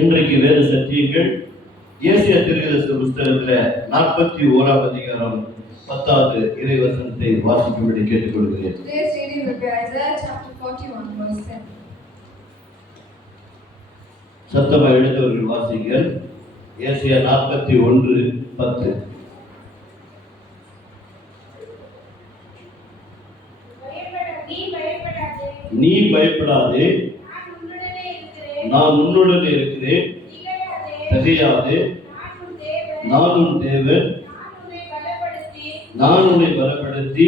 இன்றைக்கு வேத சத்தியங்கள் ஏசாயா தீர்க்கதரிசி புத்தகத்துல 41ஆம் அதிகாரம் 10வது இறைவசனத்தை வாசிக்கும்படி கேட்டுக்கொள்கிறேன். Today's reading will be Isaiah chapter 41 verse 10. சத்தமா எழுந்தவர்கள் வாசிங்கள். ஏசாயா 41:10. நீ பயப்படாதே, நான் உன்னுடனே இருக்கிறேன். திகையாதே, நான் உன் தேவன். நான் உன்னை பலப்படுத்தி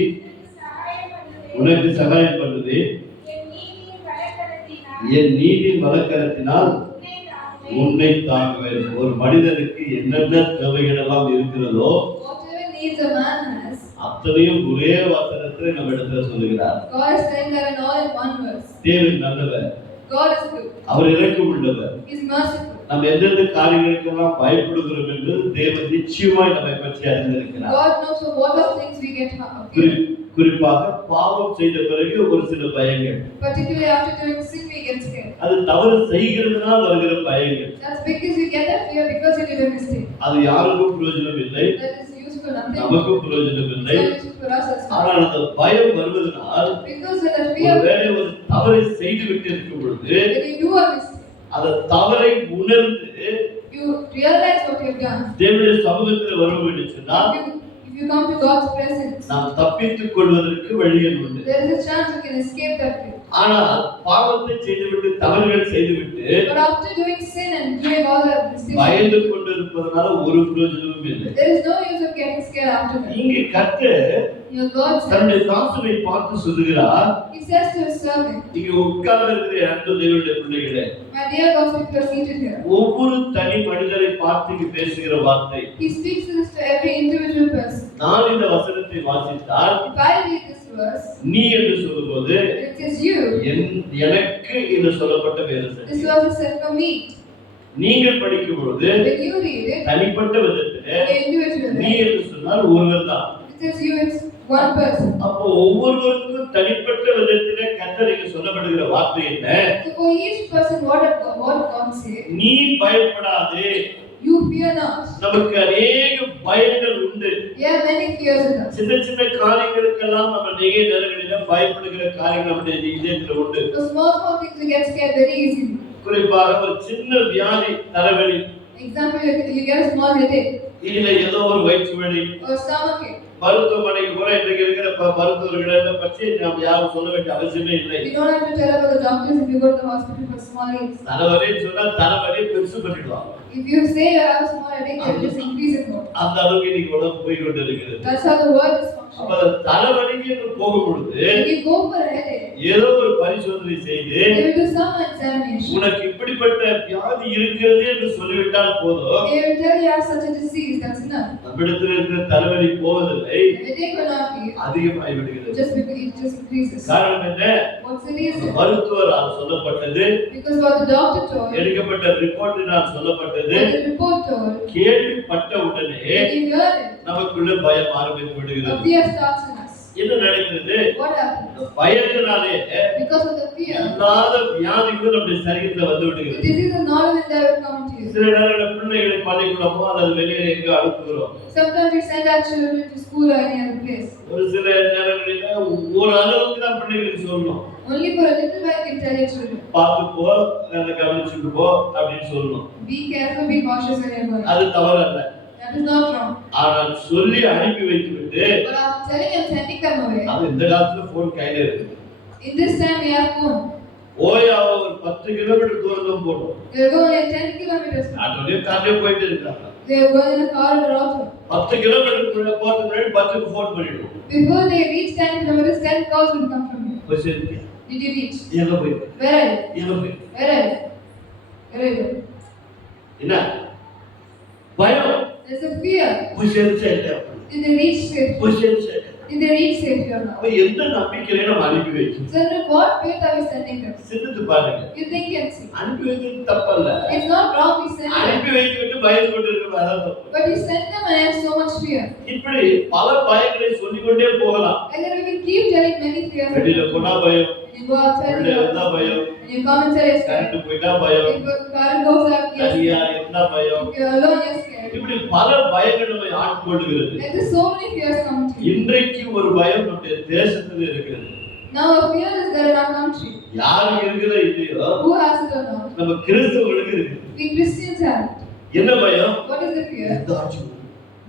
உனக்கு சகாயம் பண்ணுவேன். என் நீதியின் வலக்கரத்தினால் உன்னை தாங்குவேன். ஒரு மனிதனுக்கு என்னென்ன தேவைகள் எல்லாம் இருக்கிறதோ அத்தனையும் ஒரே வசனத்தை நம்ம இடத்துல சொல்லுகிறார். தேவன் நல்லவர், அவர் இரக்கம் உள்ளவர். நம்ம எந்தெந்த காரியங்களுக்கெல்லாம் பயப்படுகிறோம் என்று தேவன் நிச்சயமாய் நம்மை பற்றி அறிந்திருக்கிறார். குறிப்பாக பாவம் செய்த பிறகு ஒரு சில பயங்கள், அது தவறு செய்கிறதுனால் வருகிற பயங்கள், அது யாருக்கும் பிரயோஜனம் இல்லை, நமக்கும் பிரயோஜனம் இல்லை. ஆனால் அந்த பயம் வருவதனால் ஒருவேளை ஒரு தவறை செய்து விட்டு இருக்கும் பொழுது அந்த தவறை உணர்ந்து தேவனுடைய சமூகத்தில் வர வேண்டும் சொன்னால் if you come to God's presence, நாம் தப்பித்துக் கொள்வதற்கு வழிகள் உண்டு. there is a chance you can escape that way. ஆனால் பாவத்தை செய்துவிட்டு தவறுகள் செய்துவிட்டு but after doing sin and doing all the mistakes, பயந்து கொண்டிருப்பதனால ஒரு பிரயோஜனமும் இல்லை. there is no use of getting scared after that. இங்கே கர்த்தர் your God தன்னுடைய தாசனை பார்த்து சொல்லுகிறார். he says to his servant, இங்கே உட்கார்ந்திருக்கிற அன்பு தேவனுடைய பிள்ளைகளே, my dear God's people are seated here. ஒவ்வொரு தனி மனிதரை பார்த்து பேசுகிற வார்த்தை. he speaks this to every individual person. நான் இந்த வசனத்தை வாசித்தால் if I read this verse, நீ என்று சொல்லும்போது it is you, எனக்கு இது சொல்லப்பட்ட வேதம். this verse is said for me. நீங்கள் படிக்கும் பொழுது when you read it தனிப்பட்ட விதத்திலே நீ என்று சொன்னால் ஒருவர் தான். it is you, it's one person. அப்போ ஒவ்வொருவருக்கும் தனிப்பட்ட விதத்திலே கர்த்தருக்கு சொல்லப்படுகிற வார்த்தை என்ன? so for each person what God says, நீ பயப்படாதே, you fear not. நமக்கு अनेक பயங்கள் உண்டு. there are many fears in us. சின்ன சின்ன காரியங்களுக்கெல்லாம் நம்ம நிறைய நேரங்களில பயப்படுகிற காரியங்கள் நம்முடைய இதயத்துல உண்டு. so small things we get scared very easily. குறிப்பாக ஒரு சின்ன வியாதி, தலைவலி, example you get a small headache, இல்ல ஏதோ ஒரு வயிற்று வலி, or stomach ache, மருத்துவமனைக்கு போற இன்றைக்கு இருக்கிற மருத்துவர்களை பற்றி நாம் யாரும் சொல்ல வேண்டிய அவசியமே இல்லை. we don't have to tell about the doctors if you go to the hospital for small aches. தலைவலி சொன்னா தலைவலி பெருசு பண்ணிடுவாங்க. if you say you have a small headache they just increase it more. அந்த அளவுக்கு இன்னைக்கு உடம்பு போய் கொண்டிருக்கிறது. that's how the world is functioning. அப்ப தலைவலிக்கு போகும் பொழுது if you go for a headache, ஏதோ ஒரு பரிசோதனை செய்து they will do some examination. உனக்கு இப்படிப்பட்ட வியாதி இருக்கிறது என்று சொல்லிவிட்டால் போதும், they will tell you have such a disease, that's enough. நம்மிடத்தில் இருக்கிற தலைவலி போவதில்லை, headache will not be அதிகமாகி விடுகிறது. just because it just increases. காரணம் என்ன? what's the reason? மருத்துவரால் சொல்லப்பட்டது, because what the doctor told, எடுக்கப்பட்ட ரிப்போர்ட்டினால் சொல்லப்பட்டது, what the report told, கேள்விப்பட்ட உடனே when you hear it, நமக்குள்ள பயம் ஆரம்பித்து விடுகிறது. fear starts in us. என்ன நடக்கிறது? what happens? பயத்தினாலே because of the fear, இல்லாத வியாதிகள் நம்முடைய சரீரத்துல வந்து the விடுகிறது. disease is not even there will come to you. சில நேரங்களில் பிள்ளைகளை பள்ளிக்கூடமோ அல்லது வெளியே எங்க அனுப்புகிறோம். sometimes we send our children to school or any other place. ஒரு சில நேரங்களில் ஒரு அளவுக்கு தான் பிள்ளைகளுக்கு சொல்லணும். only for a little while can tell your children, பார்த்து போ, கவனிச்சுட்டு போ அப்படின்னு சொல்லணும். be careful, be cautious when you're going. அது தவறல்ல. that is not wrong. ஆனால் சொல்லி அனுப்பி வைத்து விட்டு but after telling and sending them away, அது இந்த காலத்துல போன் கையில இருக்கு. in this time we have phone. ஓயா ஒரு 10 கிலோமீட்டர் தூரம் தான் போறோம். they are going like 10 kilometers. அதுலயே கார்ல போயிட்டு இருக்காங்க. they are going in a car or auto. 10 kilometre போறதுக்கு முன்னாடி 10க்கு ஃபோன் பண்ணிடுவோம். before they reach 10 kilometers 10 calls will come from you. பசங்க did you reach? எங்க போய்? where are you? எங்க போய்? where are you? where are you? என்ன? பயம். there's a fear. பசங்க did they reach safe? பசங்க did Did they reach safely or not? அப்ப எந்த நம்பிக்கையில நம்ம அனுப்பி வைக்கணும்? So in what faith are we sending them? சிந்தித்து பாருங்க. You think and see. அனுப்பி வைக்கிறது தப்பல்ல. It's not wrong we send them. அனுப்பி வைத்துவிட்டு பயந்து கொண்டு இருக்கிறது அதான் தப்பு. But you send them and have so much fear. இப்படி பல பயங்களை சொல்லிக்கொண்டே போகலாம். And then we can keep telling many fears. வெளியில போனா பயம். You go outside. உள்ளே வந்தா பயம். You come inside you're scared. Current போயிட்டா பயம். If the car goes out, you're தனியா scared. இருந்தா பயம். If you're alone, you're scared. இப்படி பல பயங்கள் நம்மை ஆட்கொள்ளுகிறது. And there's so many fears come to you. இன்றைக்கு ஒரு பயம் நம்முடைய தேசத்தில் இருக்கிறது. Now a fear is there in our country. யாருக்கு இருக்குதோ இல்லையோ Who has it or not? நம்ம கிறிஸ்தவர்களுக்கு இருக்கு. We Christians have it. என்ன பயம்? What is the fear? எந்த ஆட்சி வரும்?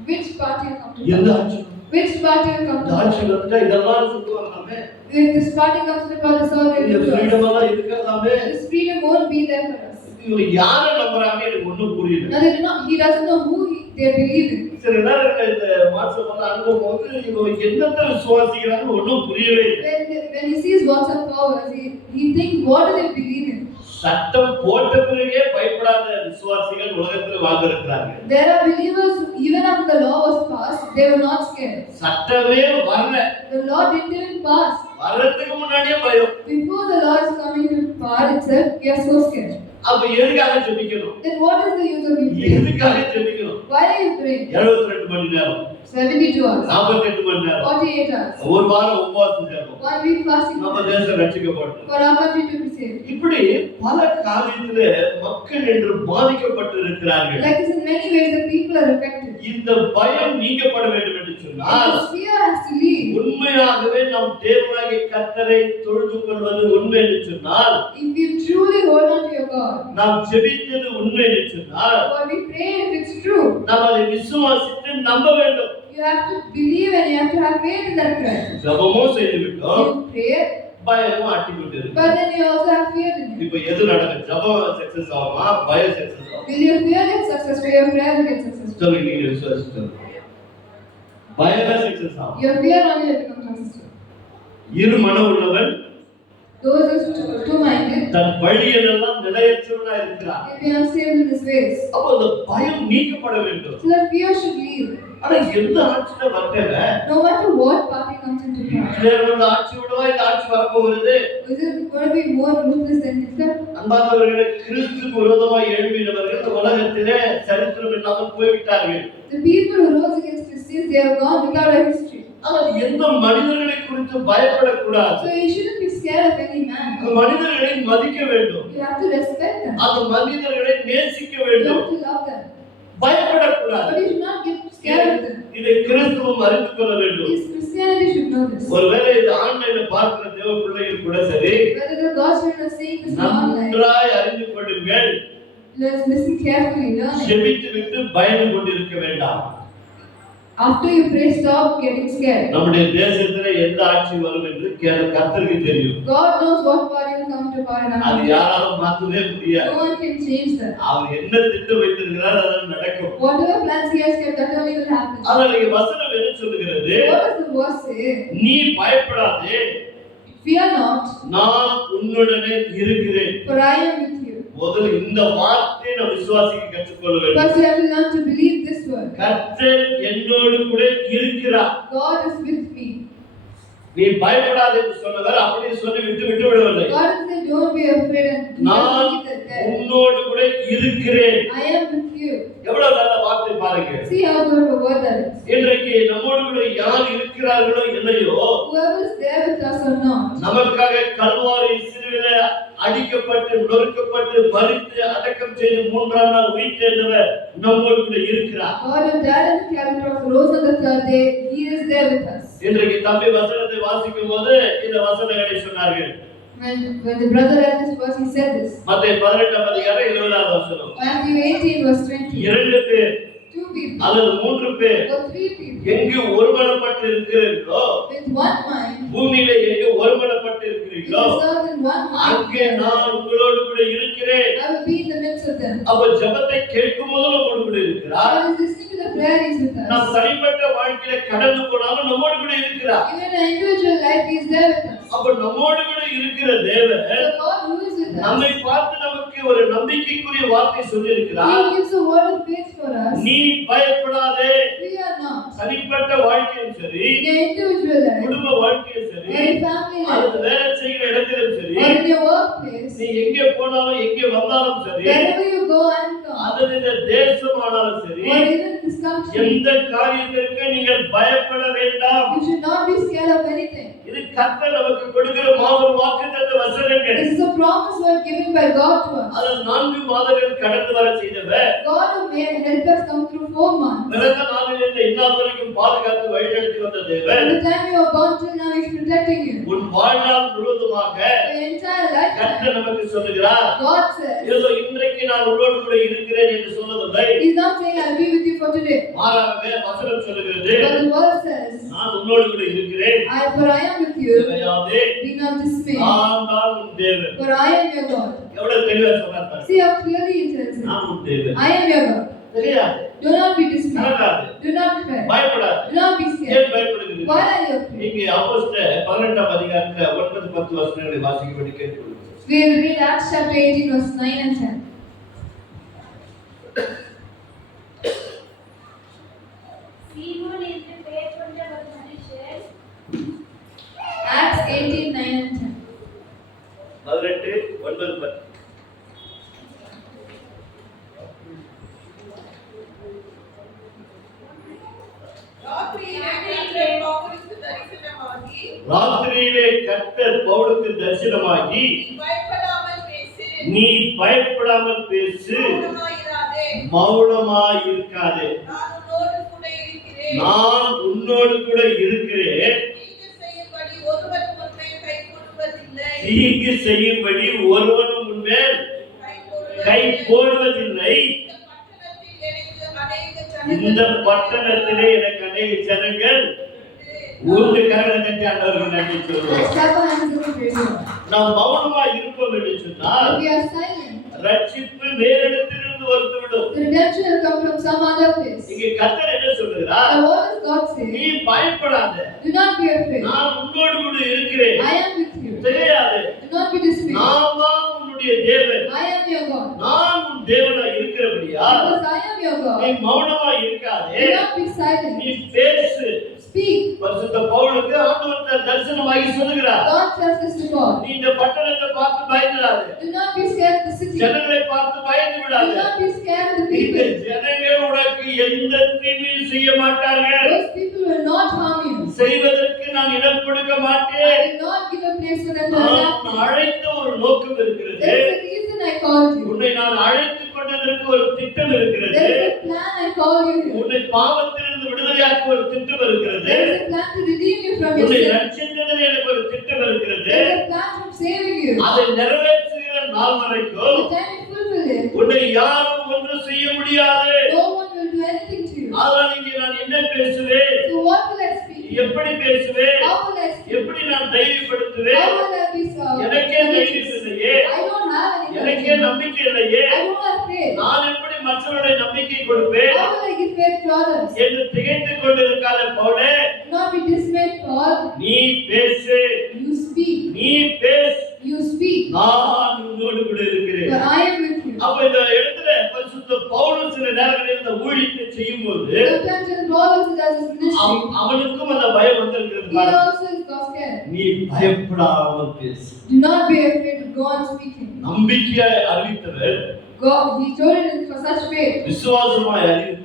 Which party will come to எந்த power? ஆட்சி வரும்? Which party will come இந்த to ஆட்சி power? வந்துட்டா இதெல்லாம் சொல்லுவாங்களாமே. If this party comes to power, this all will இந்த be ஃப்ரீடம் lost. எல்லாம் இருக்காதாமே. This freedom won't be there for us. இவங்க யாரை நம்புறாங்க எனக்கு ஒண்ணும் புரியல. Now they do not. He doesn't know who they believe in. சில நேரத்துல இந்த மாசம் அனுபவம் போது இவங்க என்னத்தை விசுவாசிக்கிறாங்கன்னு ஒண்ணும் புரியவே இல்லை. When he sees lots of powers, he thinks, what do they believe in? சட்டம் போட்ட பிறகே பயப்படாத விசுவாசிகள் உலகத்தில் வாழ்ந்திருக்கிறாங்க. There are believers who, even after the law was passed, they were not scared. சட்டமே வரல. The law didn't even pass. வரதுக்கு முன்னாடியே பயம். Before the law is coming to power itself, we are so scared. அப்ப எதுக்காக ஜெபிக்கணும்? Then what is the use of you praying? எதுக்காக ஜெபிக்கணும்? Why are you praying? 72 மணி நேரம், 72 hours, 48 மணி நேரம், 48 hours, ஒரு வாரம் உபவாசம் செய்யணும். 1 week fasting நம்ம தேசம் ரட்சிக்கப்படும். for our country to be saved. இப்படி பல காரியத்திலே மக்கள் என்று பாதிக்கப்பட்டு இருக்கிறார்கள். Like this, in many ways, the people are affected. இந்த பயம் நீக்கப்பட வேண்டும் என்று சொன்னால் This fear has to leave. உண்மையாகவே நாம் தேவனாகிய கர்த்தரை தொழுது கொள்வது உண்மை என்று சொன்னால், If you truly hold on to your God, நாம் ஜெபித்தது உண்மை என்று சொன்னால், what we pray, if it's true, நாம் அதை விசுவாசித்து நம்ப வேண்டும். you have to believe and you have to have faith in that prayer. ஜெபமும் செய்து விட்டோம், You pray, பயமும் ஆட்டிக்கொண்டு இருக்கு. but then you also have fear in it. இப்ப எது நடக்கும்? ஜெபம் சக்சஸ் ஆகுமா, பயம் சக்சஸ் ஆகுமா? Will your fear get successful? Your prayer will get successful. சொல்லுங்க, நீங்க விசுவாசிச்சு பயமே சக்சஸ் ஆகும். Your fear only will become successful. இரு மனம் உள்ளவன் Those who are two-minded, தன் வழியெல்லாம் நிலையற்றவனா இருக்கிறான். they will be unstable in his ways. அப்போ அந்த பயம் நீக்கப்பட வேண்டும். So that fear should leave. ஆனா எந்த ஆட்சியில வரட்டேங்க, No matter what party comes into power. தேவனோட ஆட்சியோடவா இந்த ஆட்சி வரப்போகிறது? Is it going to be more ruthless than Hitler? அன்பார்ந்தவர்களே, கிறிஸ்துவுக்கு விரோதமாய் எழும்பினவர்கள் இந்த உலகத்திலே சரித்திரம் இல்லாமல் போய்விட்டார்கள். The people who rose against Christians, they have gone without a history. ஆனால் எந்த மனிதர்களை குறித்து பயப்படக்கூடாது. So you shouldn't be scared of any man. அந்த மனிதர்களை மதிக்க வேண்டும். You have to respect them. அந்த மனிதர்களை நேசிக்க You வேண்டும். have to love them. பயப்படக்கூடாது. But you should not get scared of them. இதை கிறிஸ்துவும் அறிந்து கொள்ள வேண்டும். This Christianity should know this. ஒருவேளை இது ஆன்லைன்ல பார்க்கிற தேவ பிள்ளைகள் கூட சரி, Whether the God's children are saying this online, நன்றாய் அறிந்து கொள்ளுங்கள். let's listen carefully, learn it. ஜெபித்து விட்டு பயந்து கொண்டிருக்க வேண்டாம். After you pray, stop getting scared. நம்முடைய தேசத்திலே எந்த ஆட்சி வரும் என்று கர்த்தருக்கு தெரியும். God knows what party will come to power in our அது country. யாராலும் மாற்றவே முடியாது. No one can change that. அவர் என்ன திட்டம் வைத்திருக்கிறார் அது நடக்கும். Whatever plans He has kept, that only will happen. ஆனால் இங்கே வசனம் என்ன சொல்லுகிறது? What does the verse say? நீ பயப்படாதே, Fear not, நான் உன்னுடனே இருக்கிறேன். for I am with you. முதல்ல இந்த வார்த்தையை நாம் விசுவாசிக்க கற்றுக்கொள்ள வேண்டும். First, you have to learn to believe this word. கர்த்தர் என்னோடு கூட இருக்கிறார். God is with me. நீ பயப்படாதே என்று சொன்னவர் அப்படியே சொல்லி விட்டு விடவில்லை. God said, don't be afraid and do நான் not believe that there. உன்னோடு கூட இருக்கிறேன். I am with you. எவ்வளவு நல்ல வார்த்தை பாருங்க. See how good of a word that is. இன்றைக்கு நம்மோடு கூட யார் இருக்கிறார்களோ இல்லையோ, Whoever is there with us or not, நமக்காக கல்வாரி சிலுவையிலே அடிக்கப்பட்டு நொறுக்கப்பட்டு மரித்து அடக்கம் செய்து மூன்றாம் நாள் உயிர்த்தெழுந்தவர் நம்மோடு கூட இருக்கிறார். God who died on the Calvary cross, rose on the third day, He is there with us. இன்றைக்கு தம்பி வசனத்தை வாசிக்கும் போது இந்த வசனங்களை சொன்னார்கள். When the brother read this verse, he said this. மத்தேயு 18:20 வசனம். Matthew 18:20. இரண்டு பேர் Two people அல்லது மூன்று பேர் or three people எங்கு ஒருமனப்பட்டு இருக்கிறீர்களோ, with one mind, பூமியில எங்கு ஒருமனப்பட்டு if இருக்கிறீர்களோ, you serve in one அங்கே mind, நான் உங்களோடு கூட இருக்கிறேன். I will be in the midst of them. அப்ப ஜெபத்தை கேட்கும் போது நம்மோடு கூட இருக்கிறார். God is listening to the prayer, He is with us. நாம் தனிப்பட்ட வாழ்க்கையில கடந்து போனாலும் நம்மோடு கூட இருக்கிறார். Even in our individual life, He is there with us. அப்ப நம்மோடு கூட இருக்கிற தேவன் So God who is with us, நம்மை பார்த்து நமக்கு ஒரு நம்பிக்கைக்குரிய வார்த்தை சொல்லி இருக்கிறார். He gives a word of faith for us. நீ பயப்படாதே. Fear not. தனிப்பட்ட வாழ்க்கையும் சரி, In your individual life, குடும்ப வாழ்க்கையும் சரி, or in family life, அல்லது வேலை செய்கிற இடத்திலும் சரி, or in your workplace, நீ எங்கே போனாலும் எங்கே வந்தாலும் சரி, wherever you go and come, அல்லது இந்த தேசமானாலும் சரி, or even this country, எந்த காரியத்திற்கு நீங்கள் பயப்பட வேண்டாம். you should not be scared of anything. இது கர்த்தர் நமக்கு கொடுக்கிற மாபெரும் வாக்குத்தத்த வசனங்கள். This is a promise word given by God to us. அது 4 மாதங்கள் கடந்து வர செய்தவர். God who made help us come through 4 months. பிறந்த நாளிலிருந்து இந்நாள் வரைக்கும் பாதுகாத்து வழிநடத்தி வந்த தேவன், From the time you were born till now, He is protecting you. உன் வாழ்நாள் முழுவதுமாக The entire life, கர்த்தர் நமக்கு சொல்லுகிறார். God says, ஏதோ இன்றைக்கு நான் உங்களோடு கூட இருக்கிறேன் என்று சொல்லவில்லை. He is not saying, I'll be with you for today. மாறாக வசனம் சொல்லுகிறது, But the word says, நான் உன்னோடு கூட இருக்கிறேன். For I am with you. திகையாதே, Be not dismayed. நான் தான் உன் தேவன். For I am your God. எவ்வளவு தெளிவா சொல்றார் பாருங்க. See how clearly He says it. நான் உன் தேவன். I am your God. திகையாதே, Do not be dismayed. கலங்காதே, Do not fear. பயப்படாதே. Do not be ஏன் scared. பயப்படுகிறீர்கள்? Why are you afraid? இங்கே அப்போஸ்தலர் 18ஆம் அதிகாரத்துல 9-10 வசனங்களை வாசிக்கும்படி கேட்டுக்கொள்கிறேன். We will read Acts chapter 18 verse 9 and 10. சீமோன் என்று பெயர் கொண்ட ஒரு மனுஷர் Acts 18 9 and 10. 18, 9, 10. ராத்திரியிலே கர்த்தர் பவுலுக்கு தரிசனமாகி, நீ பயப்படாமல் பேசு, மௌனமாய் இருக்காதே, நான் உன்னோடு கூட இருக்கிறேன், தீங்கு செய்யும்படி ஒருவனும் உன்மேல் கை போடுவதில்லை. இந்த பட்டணத்திலே எனக்கு அநேக ஜனங்கள் உண்டு. கரகத்தை ஆண்டவருக்கு நன்றி சொல்லுவோம். Clap our hands and praise Him. நாம் மௌனமா இருப்போம் என்று சொன்னால் If we are silent, ரட்சிப்பு வேறு இடத்திலிருந்து வந்துவிடும். the redemption will come from some other place. இங்கே கர்த்தர் என்ன சொல்கிறார்? And what does God நீ say? பயப்படாத, Do not be afraid. நான் உன்னோடு கூட இருக்கிறேன். I am with you. தெரியாது, Do not be dismayed. நான் தான் உன்னுடைய தேவன். I am your God. நான் உன் தேவனா இருக்கிறபடியா Because I am your நீ God. மௌனமா இருக்காதே, Do not be silent. நீ பேசு. Speak. பரிசுத்த பவுலுக்கு ஆண்டவர் தரிசனமாகி சொல்லுகிறார், God tells us to God. நீ இந்த பட்டணத்தை பார்த்து பயந்துடாதே, Do not be scared of the city. ஜனங்களை பார்த்து பயந்து Do விடாதே. not be scared of the இந்த people. ஜனங்கள் உனக்கு எந்த தீமையும் செய்ய மாட்டார்கள். Those people will not harm you. செய்வதற்கு நான் இடம் கொடுக்க I மாட்டேன். will not give a place for them to attack நான் you. அழைத்த ஒரு நோக்கம் இருக்கிறது. There is a reason I called you. உன்னை நான் அழைத்துக் கொண்டதற்கு ஒரு திட்டம் இருக்கிறது. There is a plan I call you here. உன்னை பாவத்திலிருந்து விடுதலையாக்க ஒரு திட்டம் இருக்கிறது. There is a plan to redeem you from your உன்னை sin. ரட்சித்ததில் எனக்கு ஒரு திட்டம் இருக்கிறது. There is a plan from saving you. அதை நிறைவேற்றுகிற நாள் வரைக்கும் The time you fulfill it, உன்னை யாரும் ஒன்றும் செய்ய முடியாது. no one will do anything to you. அதனால் இங்கே நான் என்ன பேசுவேன், So what will I speak? எப்படி பேசுவேன், How will I speak? எப்படி நான் தைரியப்படுத்துவேன்? How will I be எனக்கே தைரியம் இல்லையே, I don't have any எனக்கே courage. நம்பிக்கை இல்லையே, I don't have faith. நான் எப்படி மற்றவர்களை நம்பிக்கை கொடுப்பேன் How will I give faith to others? என்று திகைத்துக் கொண்டிருக்காத பவுலே, Do not be dismayed, Paul. நீ பேசு, You speak. நீ பேசு, You speak. நான் உன்னோடு கூட இருக்கிறேன். For I am with you. அப்ப இந்த இடத்துல பரிசுத்த பவுல் சில நேரங்களில் இந்த ஊழியத்தை செய்யும்போது Sometimes when Paul also does his ministry, அவனுக்கும் அந்த பயம் வந்திருக்கிறது he பாருங்க. also got scared. நீ பயப்படாமல் பேசு. Do not be afraid to go on speaking. நம்பிக்கையை அறிவித்தவர், God, he told it in for such faith. விசுவாசமாய் அறிவித்தவர்,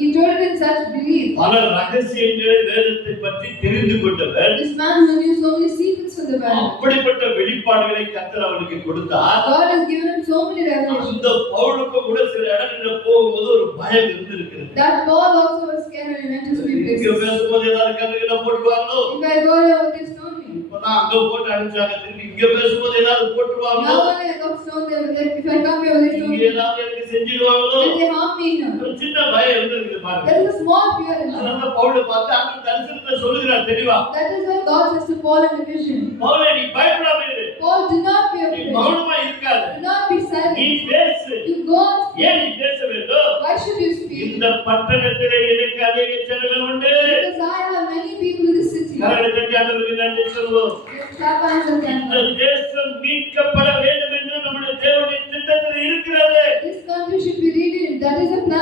He told it in such belief. பல ரகசியங்களை வேதத்தை பற்றி தெரிந்து கொண்டவர், This man who knew so many secrets of the Bible. அப்படிப்பட்ட வெளிப்பாடுகளை கர்த்தர் அவனுக்கு கொடுத்தார். God has given him so many revelations. அந்த பவுலுக்கு கூட சில இடங்களில் போகும்போது ஒரு பயம் இருந்திருக்கிறது. That Paul also was scared when he went to speak இங்க places. பேசும்போது எல்லாரும் கண்ணுல போட்டுவாங்களோ, If I go there, will they stone me? இப்பதான் அங்க போட்டு அனுப்பிச்சாங்க, திரும்பி இங்க பேசும்போது எல்லாரும் போட்டுருவாங்களோ, Now when I got stoned there, will they, if I come here, will they stone இங்க me? ஏதாவது எனக்கு செஞ்சிடுவாங்களோ, Will they harm me here? ஒரு சின்ன பயம் இருந்திருக்குது பாருங்க. There is a small fear in him. அதனால பவுலை பார்த்து அந்த தரிசனத்தை சொல்லுகிறார் தெளிவா, That is why God says to Paul in the vision, பவுலே நீ பயப்படாம இரு, Paul, do not be நீ afraid. மௌனமா இருக்காத, Do not be நீ silent. பேசு. You go on speak. ஏன் நீ பேச வேண்டும்? Why should you speak? இந்த பட்டணத்திலே எனக்கு அநேக ஜனங்கள் உண்டு. Because I have many people in this city. கரங்களை தட்டி ஆண்டவருக்கு நன்றி சொல்வோம். Let's clap hands and thank இந்த God. தேசம் மீட்கப்பட வேண்டும் என்று நம்முடைய தேவனுடைய திட்டத்தில்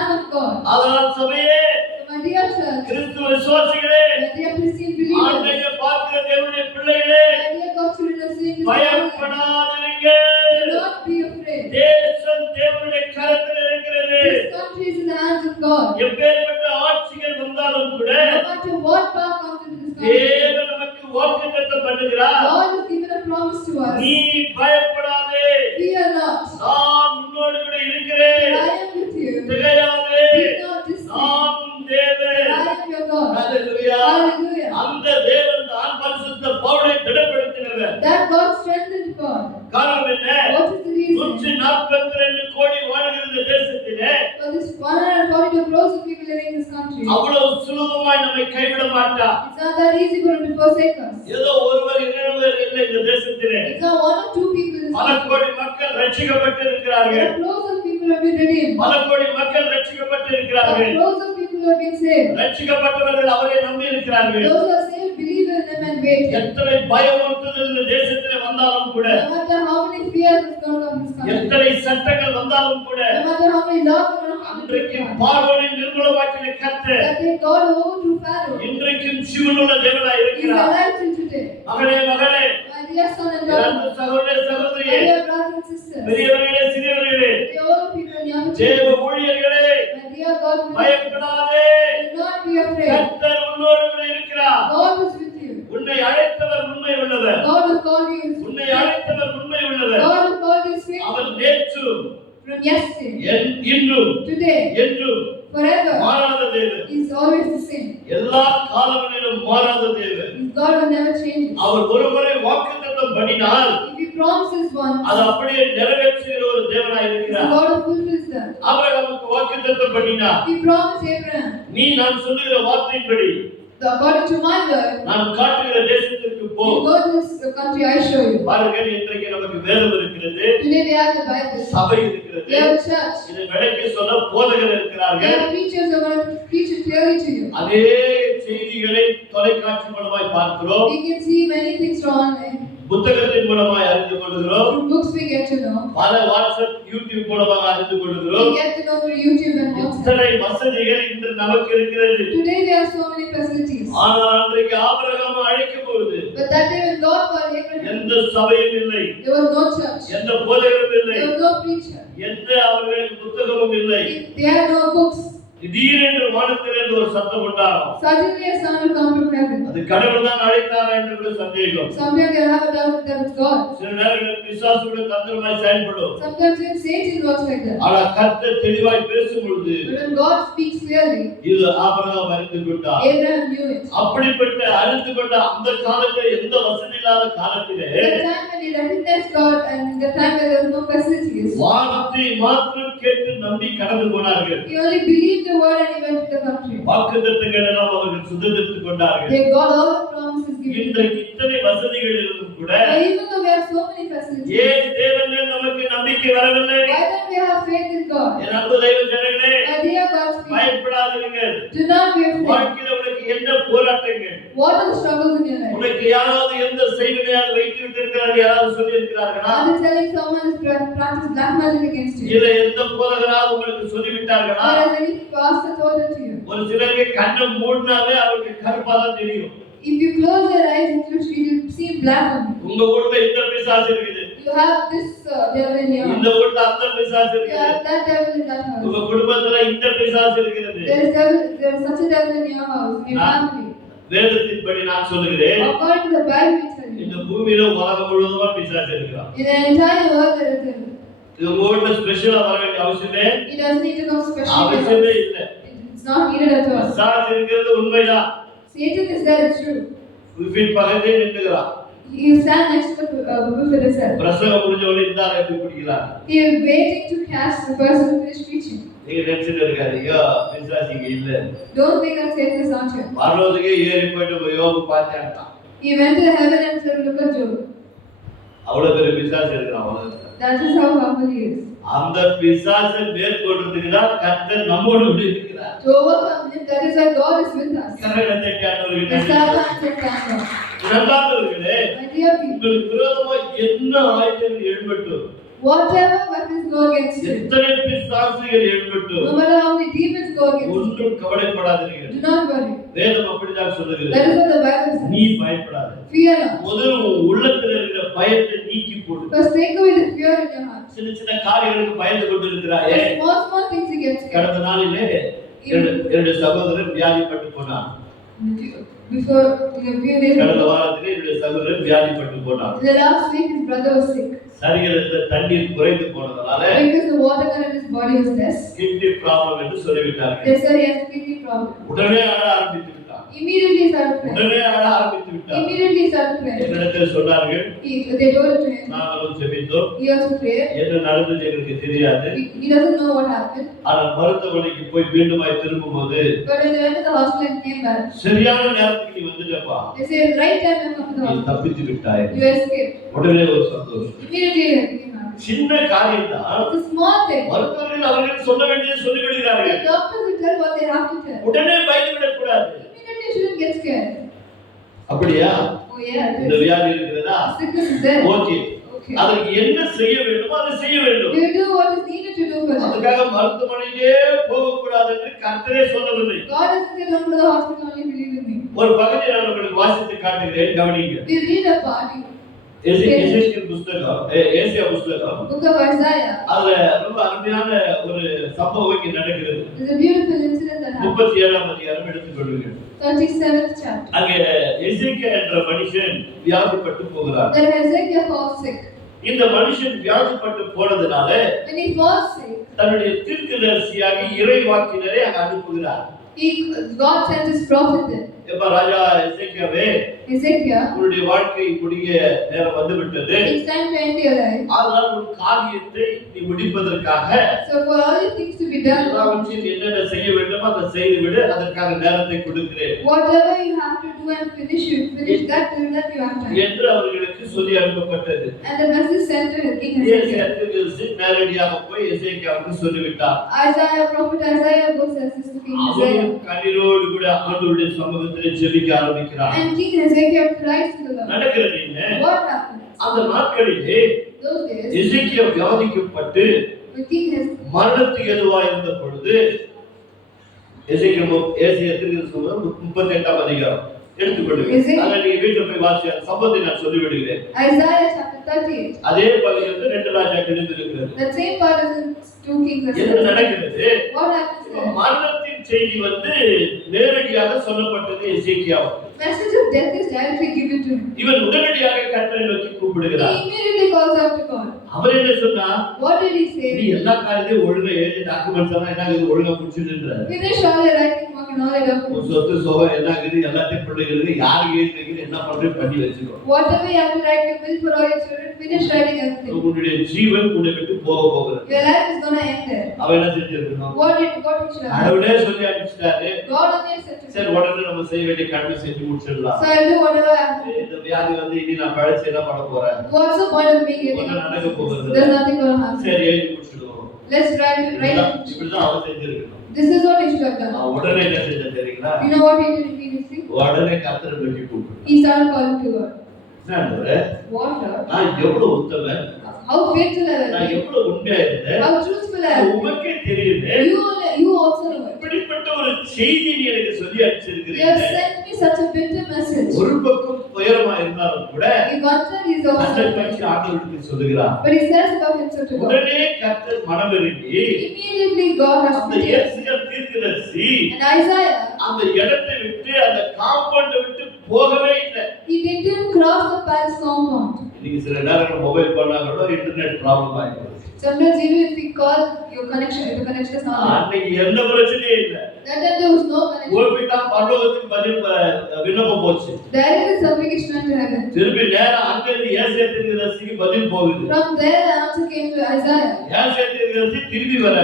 plan of God. அதனால் சபையே, So my dear church, கிறிஸ்துவ விசுவாசிகளே, my dear Christian believers, ஆண்டவரை பார்க்கிற தேவனுடைய பிள்ளைகளே, my dear God children are seeing this. பயப்படாதீர்கள். Do not be afraid. தேசம் தேவனுடைய கரத்தில் இருக்கிறது. This country is in the hands of God. எப்பேற்பட்ட ஆட்சிகள் வந்தாலும் கூட No matter what power comes into this country, தேவன் நமக்கு வாக்குத்தத்தம் பண்ணுகிறார். God has given a promise to us. நீ பயப்படாதே, Fear not. நான் உன்னோடு கூட இருக்கிறேன். I am with you. திகையாதே, Be not dismayed. நான் உன் தேவன். I am your God. Hallelujah. Hallelujah. அந்த தேவன் தான் பரிசுத்த பவுலை திடப்படுத்தினவர். That God strengthened God. காரணம் என்ன? What is the reason? 142 கோடி வாழ்கிற இந்த தேசத்திலே For this 142 crores of people living in this country, அவ்வளவு சுலபமாய் நம்மை கைவிட மாட்டார். it's not that easy for him to forsake us. ஏதோ ஒருவர் இருவர் இல்லை இந்த தேசத்திலே. It's not one or two people in this பல country. கோடி மக்கள் ரட்சிக்கப்பட்டு There இருக்கிறார்கள். are crores of people who have been redeemed. பல கோடி மக்கள் ரட்சிக்கப்பட்டு There are இருக்கிறார்கள். crores of people who have been saved. ரட்சிக்கப்பட்டவர்கள் அவரை நம்பி இருக்கிறார்கள். Those who are saved believe in him and wait. எத்தனை பயமுறுத்துதல் இந்த தேசத்திலே வந்தாலும் கூட, No matter how many fears has come upon this country, எத்தனை சட்டங்கள் வந்தாலும் கூட, no matter how many laws are on அன்றைக்கு the பார்வோனை நிர்மூலமாக்கின கர்த்தர் that day God overthrew Pharaoh. இன்றைக்கும் ஜீவனுள்ள தேவனாய் He is இருக்கிறார். alive till today. மகளே, மகளே, My dear son and daughter, இரண்டு சகோதர my சகோதரியே, dear brothers and sisters, பெரியவர்களே, சிறியவர்களே, the old people and young தேவ children, ஊழியர்களே, my dear God, பயப்படாதே. do not be afraid. கர்த்தர் உன்னோடு கூட இருக்கிறார். God is with you. உன்னை அழைத்தவர் உண்மை உள்ளவர். God will call you his உன்னை அழைத்தவர் உண்மை உள்ளவர். God will call you his faithful அவர் நேற்றும் from yesterday, இன்றும் today, என்றும் forever. மாறாத தேவன். He is always the same. எல்லா காலங்களிலும் மாறாத தேவன். His God will never change. அவர் ஒருமுறை வாக்குத்தத்தம் பண்ணினால் If he promises once, அது அப்படியே நிறைவேற்றுகிற ஒரு தேவனாய் the இருக்கிறார். God fulfills that. ஆபிரகாமுக்கு வாக்குத்தத்தம் பண்ணினார். He promised Abraham, நீ நான் சொல்லுகிற வார்த்தையின்படி according to my word, நான் காட்டுகிற தேசத்திற்கு போ. you go to this country I show you. பாருங்கள், இன்றைக்கு நமக்கு வேதம் இருக்கிறது, Today we have the Bible. சபை இருக்கிறது, We have a church. இதை விளக்கி சொல்ல போதகர் We இருக்கிறார்கள். have preachers who are going to preach it clearly to you. அதே செய்திகளை தொலைக்காட்சி மூலமாய் பார்க்கிறோம், We can see many things from online. புத்தகத்தின் மூலமாய் அறிந்து கொள்கிறோம், Through books we get to know. பல வாட்ஸ்அப் யூடியூப் மூலமாக அறிந்து கொள்கிறோம். We get to know through YouTube and WhatsApp. இத்தனை வசதிகள் இன்று நமக்கு இருக்கிறது. Today there are so many facilities. ஆனால் அன்றைக்கு ஆபிரகாம் அழைக்கும் பொழுது But that day when God called Abraham, எந்த சபையும் இல்லை, there was no church. எந்த போதகரும் இல்லை, There was no preacher. எந்த அவர்களுக்கு புத்தகமும் இல்லை. They had no books. திடீரென்று வானத்திலிருந்து ஒரு சத்தம் உண்டாகும். Suddenly a sound will come from heaven. அது கடவுள் தான் அழைத்தாரா என்று கூட சந்தேகம். Sometimes they'll have a doubt that it's God. சில நேரங்களில் பிசாசுடைய தந்திரமாய் செயல்படும். Sometimes even Satan works like that. ஆனால் கர்த்தர் தெளிவாய் பேசும் பொழுது But when God speaks clearly, இது ஆபிரகாம் அறிந்து கொண்டார். Abraham knew it. அப்படிப்பட்ட அறிந்து கொண்ட அந்த காலத்தில் எந்த வசதி இல்லாத காலத்திலே The time when he recognized God and the time when there was no facilities, வானத்தை மாத்திரம் கேட்டு நம்பி கடந்து போனார்கள். he only believed the word and he went to the country. வாக்குத்தத்தங்கள் எல்லாம் அவர்கள் சுதந்திரித்துக் கொண்டார்கள். They got all the promises given. இன்றைக்கு இத்தனை வசதிகள் இருந்தும் கூட But even though we have so many facilities, ஏன் தேவன் மேல் நமக்கு நம்பிக்கை வரவில்லை? why don't we have faith in God? என் அன்பு தெய்வ ஜனங்களே, My dear God's people, பயப்படாதீர்கள். do not be afraid. வாழ்க்கையில உனக்கு என்ன போராட்டங்கள், What are the struggles in your life? உனக்கு யாராவது எந்த செய்வினையாவது வைத்து விட்டிருக்கிறார்கள், யாராவது சொல்லி இருக்கிறார்களா? Are they telling someone has practiced black magic against you? இதை எந்த போதகராவது உங்களுக்கு சொல்லிவிட்டார்களா? Or has any pastor told it to you? ஒரு சிலருக்கு கண்ணை மூடினாவே அவருக்கு கருப்பா தான் தெரியும். If you close your eyes, it will seem black on you. உங்க ஊர்ல இந்த பிசாசு இருக்குது, You have this devil in your இந்த house. ஊர்ல அந்த பிசாசு You இருக்குது, have that devil in that house. உங்க குடும்பத்துல இந்த பிசாசு இருக்கிறது. There is such a devil in your house, in your family. வேதத்தின்படி நான் சொல்லுகிறேன், According to the Bible, we tell you, இந்த பூமியில உலகம் முழுவதுமா பிசாசு இருக்கிறான். in the entire world there is devil. இது உங்க வீட்டுல ஸ்பெஷலா வர வேண்டிய அவசியமே It doesn't need to come specially. அவசியமே இல்லை. It's not needed at all. பிசாசு இருக்கிறது உண்மைதான். Satan is there, it's true. உள்பின் பக்கத்தே நின்னுகிறான். He stands next to the buffet itself. பிரசங்கம் முடிஞ்ச உடனே இந்தார எப்படி பிடிக்கிறான். He is waiting to catch the person who finished preaching. நீங்க நினைச்சிட்டு இருக்காதீங்க பிசாசு இங்க இல்ல. Don't think that Satan is not here. பரலோகத்துக்கே ஏறி போயிட்டு யோபு பார்த்தான்டான். He went to heaven and said, look at Job. அவ்வளவு பெரிய பிசாசு இருக்கிறான் உலகத்துல. That is how powerful he is. அந்த பிசாசை மேற்கொள்றதுக்கு தான் கர்த்தர் நம்மோடு கூட இருக்கிறார். To overcome him, that is why God is with us. கரங்களை கேட்டவர்கள் Let's start and say thank God. இரண்டாவதுகளே, My dear people, உங்களுக்கு விரோதமா என்ன ஆயுதங்கள் எழும்பட்டும், Whatever weapons go against you, எத்தனை பிசாசுகள் எழும்பட்டும், no matter how many demons go against you, ஒன்றும் கவலைப்படாதீர்கள். do not worry. வேதம் அப்படிதான் சொல்லுகிறது. That is what the Bible says. நீ பயப்படாத. Fear not. முதல்ல உன் உள்ளத்துல இருக்கிற பயத்தை நீக்கி போடு. First take away the fear in your heart. சின்ன சின்ன காரியங்களுக்கு பயந்து கொண்டு இருக்கிறாயே. Small things you get scared. கடந்த நாளிலே என்னுடைய சகோதரன் வியாதிப்பட்டு போனான். Before a few days கடந்த வாரத்திலே என்னுடைய சகோதரன் வியாதிப்பட்டு போனான். the last week his brother was sick. சரீரத்துல தண்ணீர் குறைந்து போனதால Because the water current in his body was less, kidney problem என்று சொல்லிவிட்டார்கள். they said he has kidney problem. உடனே அழ ஆரம்பித்து விட்டான். Immediately he started praying. உடனே அழ ஆரம்பித்து விட்டான். Immediately he started praying. என்னிடத்தில் சொன்னார்கள், They told it to him. நாங்களும் ஜெபித்தோம். He also prayed. என்ன நடந்தது எங்களுக்கு தெரியாது. He doesn't know what happened. ஆனால் மருத்துவமனைக்கு போய் மீண்டுமாய் திரும்பும்போது But when they went to the hospital and came back, சரியான நேரத்துக்கு நீ வந்துட்டப்பா, they said, right time you come to the நீ hospital. தப்பித்து விட்டாய். You escaped. உடனே ஒரு சந்தோஷம். Immediately he became happy. சின்ன காரியம் தான். It's a small thing. மருத்துவர்கள் அவர்கள் சொல்ல வேண்டியதை சொல்லி The விடுகிறார்கள். doctors will tell what they have to tell. உடனே பயந்து விடக்கூடாது. Immediately you shouldn't get scared. அப்படியா? Oh yeah, இந்த வியாதி இருக்கிறதா? sickness is there. Okay. Okay. அதற்கு என்ன செய்ய வேண்டுமோ அதை செய்ய வேண்டும். You do what is needed to do for that. அதுக்காக மருத்துவமனைக்கே போகக்கூடாது என்று கர்த்தரே சொல்லவில்லை. God doesn't say come to the hospital only, believe in me. ஒரு பகுதியை நான் உங்களுக்கு வாசித்து காட்டுகிறேன், கவனிங்க. We read a part, எசேக்கியேல் புத்தகம், ஏசாயா புத்தகம், book of Isaiah. அதுல ரொம்ப அருமையான ஒரு சம்பவம் இங்க நடக்கிறது. There's a beautiful incident that happened. 37ஆம் அதிகாரம் எடுத்துக்கொள்ளுங்க. 37th chapter. அங்கே எசேக்கியேல் என்ற மனுஷன் வியாதிப்பட்டு போகிறார். Then Hezekiah falls sick. இந்த மனுஷன் வியாதிப்பட்டு போனதுனால When he falls sick, தன்னுடைய தீர்க்கதரிசியாக இறைவாக்கினரை அங்க அனுப்புகிறார். God sent his prophet there. எப்ப ராஜா எசேக்கியாவே, Hezekiah, உன்னுடைய வாழ்க்கை முடிய நேரம் வந்து விட்டது. it's time to end your life. அதனால் ஒரு காரியத்தை நீ முடிப்பதற்காக So for all the things to be done, எல்லாவற்றையும் என்னென்ன செய்ய வேண்டுமோ அதை செய்து விடு, அதற்காக நேரத்தை கொடுக்கிறேன் whatever you have to do and finish that till that you have time. என்று அவர்களுக்கு சொல்லி அனுப்பப்பட்டது. And the message sent to King Hezekiah. ஏசாயா நேரடியாக போய் எசேக்கியாவுக்கு சொல்லிவிட்டார். Prophet Isaiah goes and says to King Hezekiah. அவரும் கண்ணீரோடு கூட ஆண்டவருடைய சமூகத்திலே ஜெபிக்க ஆரம்பிக்கிறார். And King Hezekiah cries to the Lord. நடக்கிறது என்ன? What happened? அந்த நாட்களிலே Those days, Hezekiah வியாதிக்கப்பட்டு when King Hezekiah, மரணத்துக்கு எதுவாக இருந்த பொழுது ஏசாயா தீர்க்கதரிசி 38ஆம் அதிகாரம் எடுத்துக்கொள்ளுங்க. அதை நீங்க வீட்டுல போய் வாசி, அந்த சம்பவத்தை நான் சொல்லி விடுகிறேன். Isaiah chapter 38. அதே பகுதி வந்து 2 ராஜாக்கள் எழுதியிருக்கிறது. The same part is in 2 Kings. என்ன நடக்கிறது? What happens there? மரணத்தின் செய்தி வந்து நேரடியாக சொல்லப்பட்டது எசேக்கியாவுக்கு. Message of death is directly given to him. இவன் உடனடியாக கர்த்தரை நோக்கி கூப்பிடுகிறார். He immediately calls out to God. அவர் என்ன சொன்னா? What did he நீ say? எல்லா காரியத்தையும் ஒழுங்கா எழுதி டாக்குமெண்ட்ஸ் எல்லாம் என்ன இது ஒழுங்கா புடிச்சிட்டு Finish all your writing work and all your documents. சொத்து சோகம் என்ன இருக்குது எல்லாத்தையும் பிள்ளைகளுக்கு யாரு எழுதிருக்கு என்ன பண்றது பண்ணி வச்சுக்கோ. Whatever you have to write your will for all your children, finish writing everything. உன்னுடைய ஜீவன் உன்னை விட்டு போக போகுது. Your life is gonna end there. அவன் என்ன செஞ்சிருக்கணும்? What he should have done? அவனே சொல்லி அனுப்பிச்சிட்டாரு. God only said to சரி him. உடனே நம்ம செய்ய வேண்டிய கடமை செஞ்சு முடிச்சிடலாம். So I'll do whatever I have to do. இந்த வியாதி வந்து இனி நான் பழச்சு என்ன பண்ண போறேன்? What's the point of me getting ஒன்னும் நடக்க போகுது. There's nothing gonna happen. சரி எழுதி முடிச்சிடுவோம். Let's write it. இப்படிதான் அவன் செஞ்சிருக்கணும். This is what he should have done. உடனே என்ன செஞ்ச தெரியுங்களா? You know what he did immediately? உடனே கர்த்தரை நோக்கி கூப்பிடு. He started calling to God. ஆண்டவரே, What Lord? நான் எவ்வளவு உத்தமன், How faithful I நான் am. எவ்வளவு உண்மையா இருந்தேன், How truthful I am. உமக்கே தெரியுது. You also know it. இப்படிப்பட்ட ஒரு செய்தி நீ எனக்கு சொல்லி You have அனுப்பிச்சிருக்கிறீங்க. sent me such a bitter message. ஒரு பக்கம் துயரமா இருந்தாலும் கூட In one side, he is அந்த also. பற்றி ஆண்டவருக்கு சொல்லுகிறார். But he says about himself to God. உடனே கர்த்தர் மனமிறங்கி Immediately, God has அந்த pity. இயேசுவின் தீர்க்கதரிசி And Isaiah, அந்த இடத்தை விட்டு அந்த காம்பவுண்டை விட்டு போகவே இல்லை. he didn't cross the palace compound. இன்னைக்கு சில நேரங்கள் மொபைல் பண்ணா கூட இன்டர்நெட் ப்ராப்ளம் ஆயிடுது. Sometimes even if we call, your connection is not there. அன்னைக்கு எந்த பிரச்சனையும் இல்லை. That time there was no connection. ஓடிட்டா பரலோகத்துக்கு பதில் விண்ணப்பம் போச்சு. Directly supplication went to heaven. திருப்பி நேரா அங்க இருந்து ஏசாயா தீர்க்கதரிசிக்கு பதில் போகுது. From there, the answer came to Isaiah. ஏசாயா தீர்க்கதரிசி திரும்பி வர.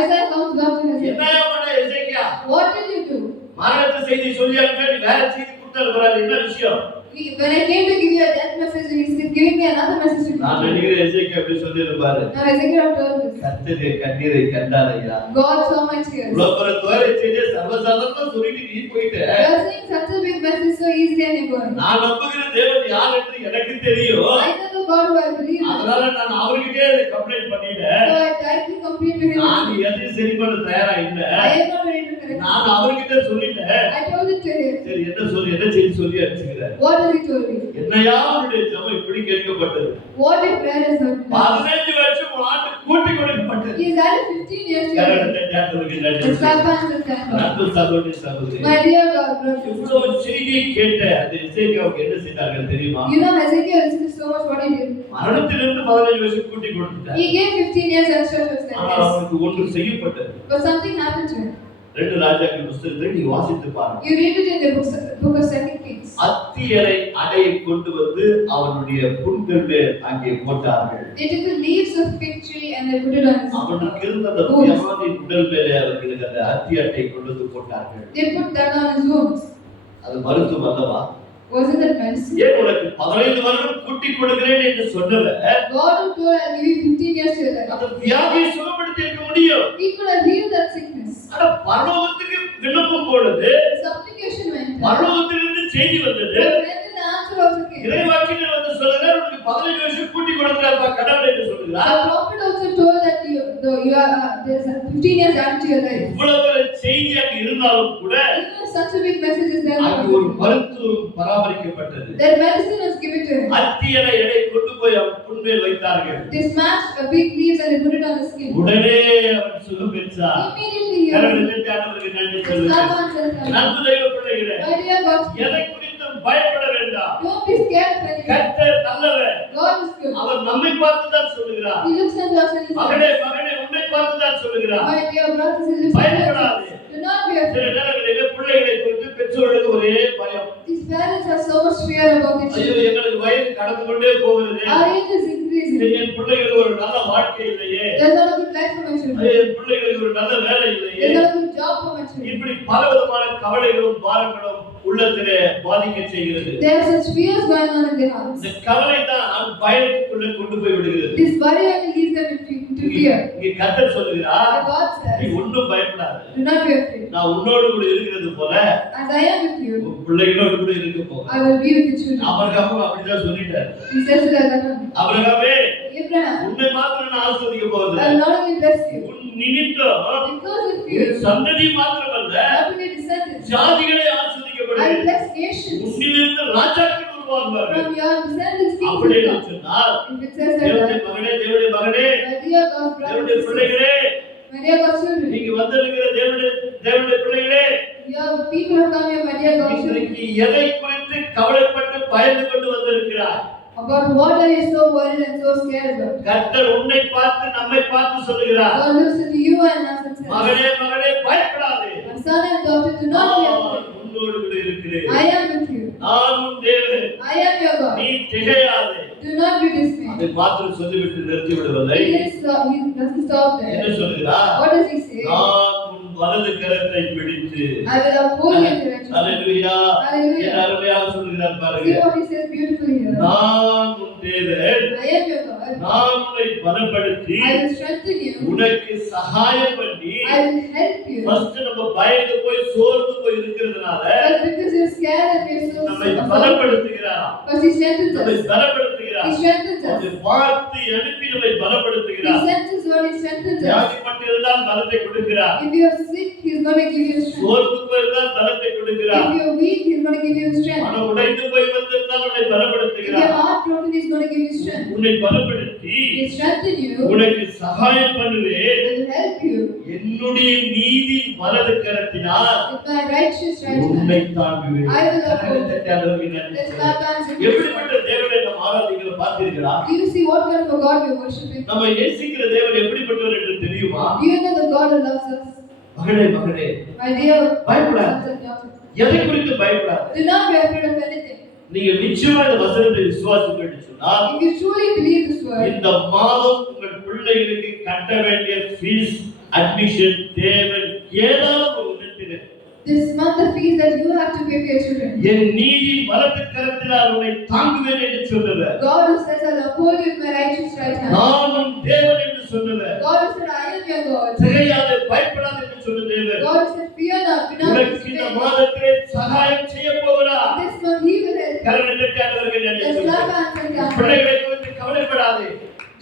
Isaiah comes back to Hezekiah. என்ன பண்ண எசேக்கியா? What did you do? மரணத்தை செய்தி சொல்லி அனுப்பி நீ வேற செய்தி கொடுத்தாரு வராது. என்ன விஷயம்? When I came to give you a death message, he is giving me another message to நான் give. நினைக்கிறேன் எசேக்கியா அப்படி சொல்லிருப்பாரு. Now Hezekiah told this. கர்த்தருடைய கண்ணீரை கண்டார் ஐயா. God saw my tears. இவ்வளவு துயரை செய்து சர்வசாதாரணமா சொல்லிட்டு நீ போயிட்ட. You are saying such a big message so easily and you're going. நான் நம்புகிற தேவன் யார் என்று எனக்கு தெரியும். I know the God who I believe in. அதனால நான் அவர்கிட்டே கம்ப்ளைண்ட் பண்ணிட்டேன். So I directly complained to him. நான் எதையும் சரி பண்ண தயாரா இல்ல. I am not ready to correct. நான் அவர்கிட்ட சொல்லிட்டேன். I told it to him. சரி என்ன செய்தி அனுப்பிச்சுக்கிறேன். What has he told me? என்னையா உன்னுடைய ஜெபம் இப்படி கேட்கப்பட்டது. What if prayer is not? 15 வருஷம் ஆண்டு கூட்டி கொடுக்கப்பட்டது. He is added 15 years to it. கரெக்ட்டா கேட்டதுக்கு நன்றி. அன்பு சகோதரி சகோதரி. My dear God, brothers. இவ்வளவு செய்தியை கேட்ட அந்த எசேக்கியாவுக்கு என்ன செய்தார்கள் தெரியுமா? You know Hezekiah listened so much what he did. மரணத்திலிருந்து 15 வருஷம் கூட்டி கொடுத்துட்டார். He gave 15 years extra to his ஆனால் sentence. அவனுக்கு ஒன்று செய்யப்பட்டது. But something happened to him. 2 ராஜாக்கள் புத்தகத்தை நீ வாசித்து பாருங்க. You read it in the book of 2 Kings. அத்தியரை அடையை கொண்டு வந்து அவனுடைய புண்கள் மேல் அங்கே போட்டார்கள். They took the leaves of fig tree and they put it on his அவனுக்கு இருந்த அந்த வியாதி உடல் மேலே அவர்களுக்கு அந்த அத்தி அட்டை கொண்டு வந்து போட்டார்கள். They put that on his wounds. அது மருத்துவம் அல்லவா? Wasn't that medicine? ஏன் உனக்கு 15 வருடம் கூட்டி கொடுக்கிறேன் என்று சொன்னவர் God who told I'll give you 15 years to your life. அந்த வியாதியை சுகப்படுத்தி இருக்க முடியும். He could have healed that sickness. ஆனா பரலோகத்துக்கு விண்ணப்பம் போனது. Supplication went up. பரலோகத்திலிருந்து செய்தி வந்தது. But when the answer also came. இறைவாக்கினர் வந்து சொல்றார் உனக்கு 15 வருஷம் கூட்டி கொடுக்கிறார்ப்பா கடவுள் என்று சொல்றார். The prophet also told that you are there's 15 years added to your life. இவ்வளவு செய்தியாக இருந்தாலும் கூட Even such a big message is there. அங்கு ஒரு மருத்துவம் பராமரிக்கப்பட்டது. That medicine was given to him. அத்தியரை எடை கொண்டு போய் அவன் புண்மேல் வைத்தார்கள். They smashed a big leaves and they put it on his skin. உடனே அவன் சுகம் பெற்றான். Immediately he was. கடவுளுக்கு ஆண்டவருக்கு நன்றி சொல்லுங்கள். நன்றி தெய்வ பிள்ளைகளே. My dear God, எதை குறித்தும் பயப்பட வேண்டாம். don't be scared of anything. கர்த்தர் நல்லவர். God is good. அவர் நம்மை பார்த்து தான் சொல்லுகிறார். He looks at us and he மகனே says, மகனே உன்னை பார்த்து தான் சொல்லுகிறார். my dear brothers and sisters, பயப்படாதே. do not be சில afraid. நேரங்களிலே பிள்ளைகளை குறித்து பெற்றோர்களுக்கு ஒரே பயம். These parents have so much fear about their ஐயோ children. எங்களுக்கு வயது கடந்து கொண்டே போகிறது. Our age is increasing. என் பிள்ளைகளுக்கு ஒரு நல்ல வாழ்க்கை இல்லையே. There's not a good life for my children. என் பிள்ளைகளுக்கு ஒரு நல்ல வேலை இல்லையே. There's not a good job for my children. இப்படி பலவிதமான கவலைகளும் பாரங்களும் உள்ளத்திலே பாதிக்க செய்கிறது. There are such fears going on in their hearts. இந்த கவலை தான் பயத்துக்குள்ளே கொண்டு போய் விடுகிறது. This worry only leads them into fear. இங்கே கர்த்தர் சொல்கிறார், God நீ says, ஒன்றும் பயப்படாத. do not be afraid. நான் உன்னோடு கூட இருக்கிறது போல As I am with you, உன் பிள்ளைகளோடு கூட இருக்க போகிறேன். I will be with your children. ஆபிரகாமும் அப்படிதான் சொல்லிட்டார். He says to Abraham, ஆபிரகாமே Abraham, உன்னை மாத்திரம் நான் ஆசீர்வதிக்க I போகிறேன். will not only bless you, உன் நிமித்தம் because of உன் you, சந்ததி மாத்திரமல்ல not only descendants, ஜாதிகளே I will ஆசீர்வதிக்கப்படுவார்கள். bless nations. உன்னிலிருந்து ராஜாக்கள் உருவாகுவார்கள். From your descendants, kings அப்படி will என்று come. சொன்னால் If it says தேவனுடைய that, மகனே தேவனுடைய மகனே my dear God's brothers தேவனுடைய and sisters, பிள்ளைகளே my dear God's children, நீங்க வந்திருக்கிற தேவனுடைய பிள்ளைகளே you are the people who come here, my dear God's children. இன்றைக்கு எதை குறித்து கவலைப்பட்டு பயந்து கொண்டு வந்திருக்கிறார்? About what are you so worried and so scared about? கர்த்தர் உன்னை பார்த்து நம்மை பார்த்து சொல்லுகிறார், God looks at you and us and says, மகனே மகனே பயப்படாதே, my son and daughter, do not be நான் afraid. உன்னோடு கூட இருக்கிறேன். I am with you. நான் உன் தேவன், I am your நீ God. திகையாதே. Do not be dismayed. அதை மாத்திரம் சொல்லிவிட்டு நிறுத்தி விடுவதில்லை. He doesn't stop என்ன there. சொல்லுகிறார்? What does he say? நான் உன் வலது கரத்தை பிடித்து. I will uphold your direction. Hallelujah. Hallelujah. என்ன அருமையாக சொல்லுகிறார் See பாருங்க. what he says beautifully here. நான் உன் தேவன், I am your God. நான் உன்னை பலப்படுத்தி I will strengthen you. உனக்கு சகாயம் பண்ணி. I will help you. First நம்ம பயந்து போய் சோர்ந்து போய் இருக்கிறதுனால But because you're scared and you're so நம்மை afraid, பலப்படுத்துகிறார். because he strengthens நம்மை us. பலப்படுத்துகிறார். He strengthens us. அவருடைய வார்த்தை அனுப்பி நம்மை He பலப்படுத்துகிறார். sends his word, he strengthens us. வியாதிப்பட்டிருந்தால் பலத்தை கொடுக்கிறார். If you are sick, he's going to give you strength. சோர்ந்து போயிருந்தால் பலத்தை கொடுக்கிறார். If you're weak, he's going to give you strength. மனம் உடைந்து போய் வந்திருந்தால் உன்னை If your பலப்படுத்துகிறார். heart broken, he's going to give you strength. உன்னை பலப்படுத்தி He strengthen you. உனக்கு சகாயம் பண்ணுவேன். He will help you. என்னுடைய நீதி வலது கரத்தினால் With my righteous right உன்னை hand. தாங்குவேன். I will uphold. எப்படிப்பட்ட Let's clap hands and தேவனை நாம் ஆராதிக்கிற பார்த்தீர்களா? do you see what kind of a God we are worshiping? நம்ம நேசிக்கிற தேவன் எப்படிப்பட்டவர் என்று தெரியுமா? Do you know the God who loves us? மகனே மகனே My dear பயப்படாத. sons and daughters, எதை குறித்து பயப்படாத. do not be afraid of anything. நீங்க நிச்சயமா இந்த வசனத்தை விசுவாசிப்பீர்கள் சொன்னால் If you truly believe this word, இந்த மாதம் உங்கள் பிள்ளைகளுக்கு கட்ட வேண்டிய ஃபீஸ் அட்மிஷன் தேவன் ஏதாவது ஒரு விதத்திலே this month the fees that you have to pay for your children. என் நீதி வலது கரத்தினால் உன்னை தாங்குவேன் என்று சொன்னவர். God who says, I'll uphold you with my righteous right hand. நான் உன் தேவன் என்று சொன்னவர். God who said, I am your God. திகையாதே பயப்படாதே என்று சொன்ன தேவன். God who said, fear not, be not உனக்கு இந்த dismayed. மாதத்திலே சகாயம் செய்ய போகிறார். This month he will help. கரங்களை தட்டி ஆண்டவருக்கு நன்றி Let's clap சொல்லுங்கள். hands and clap. பிள்ளைகளை குறித்து கவலைப்படாதே.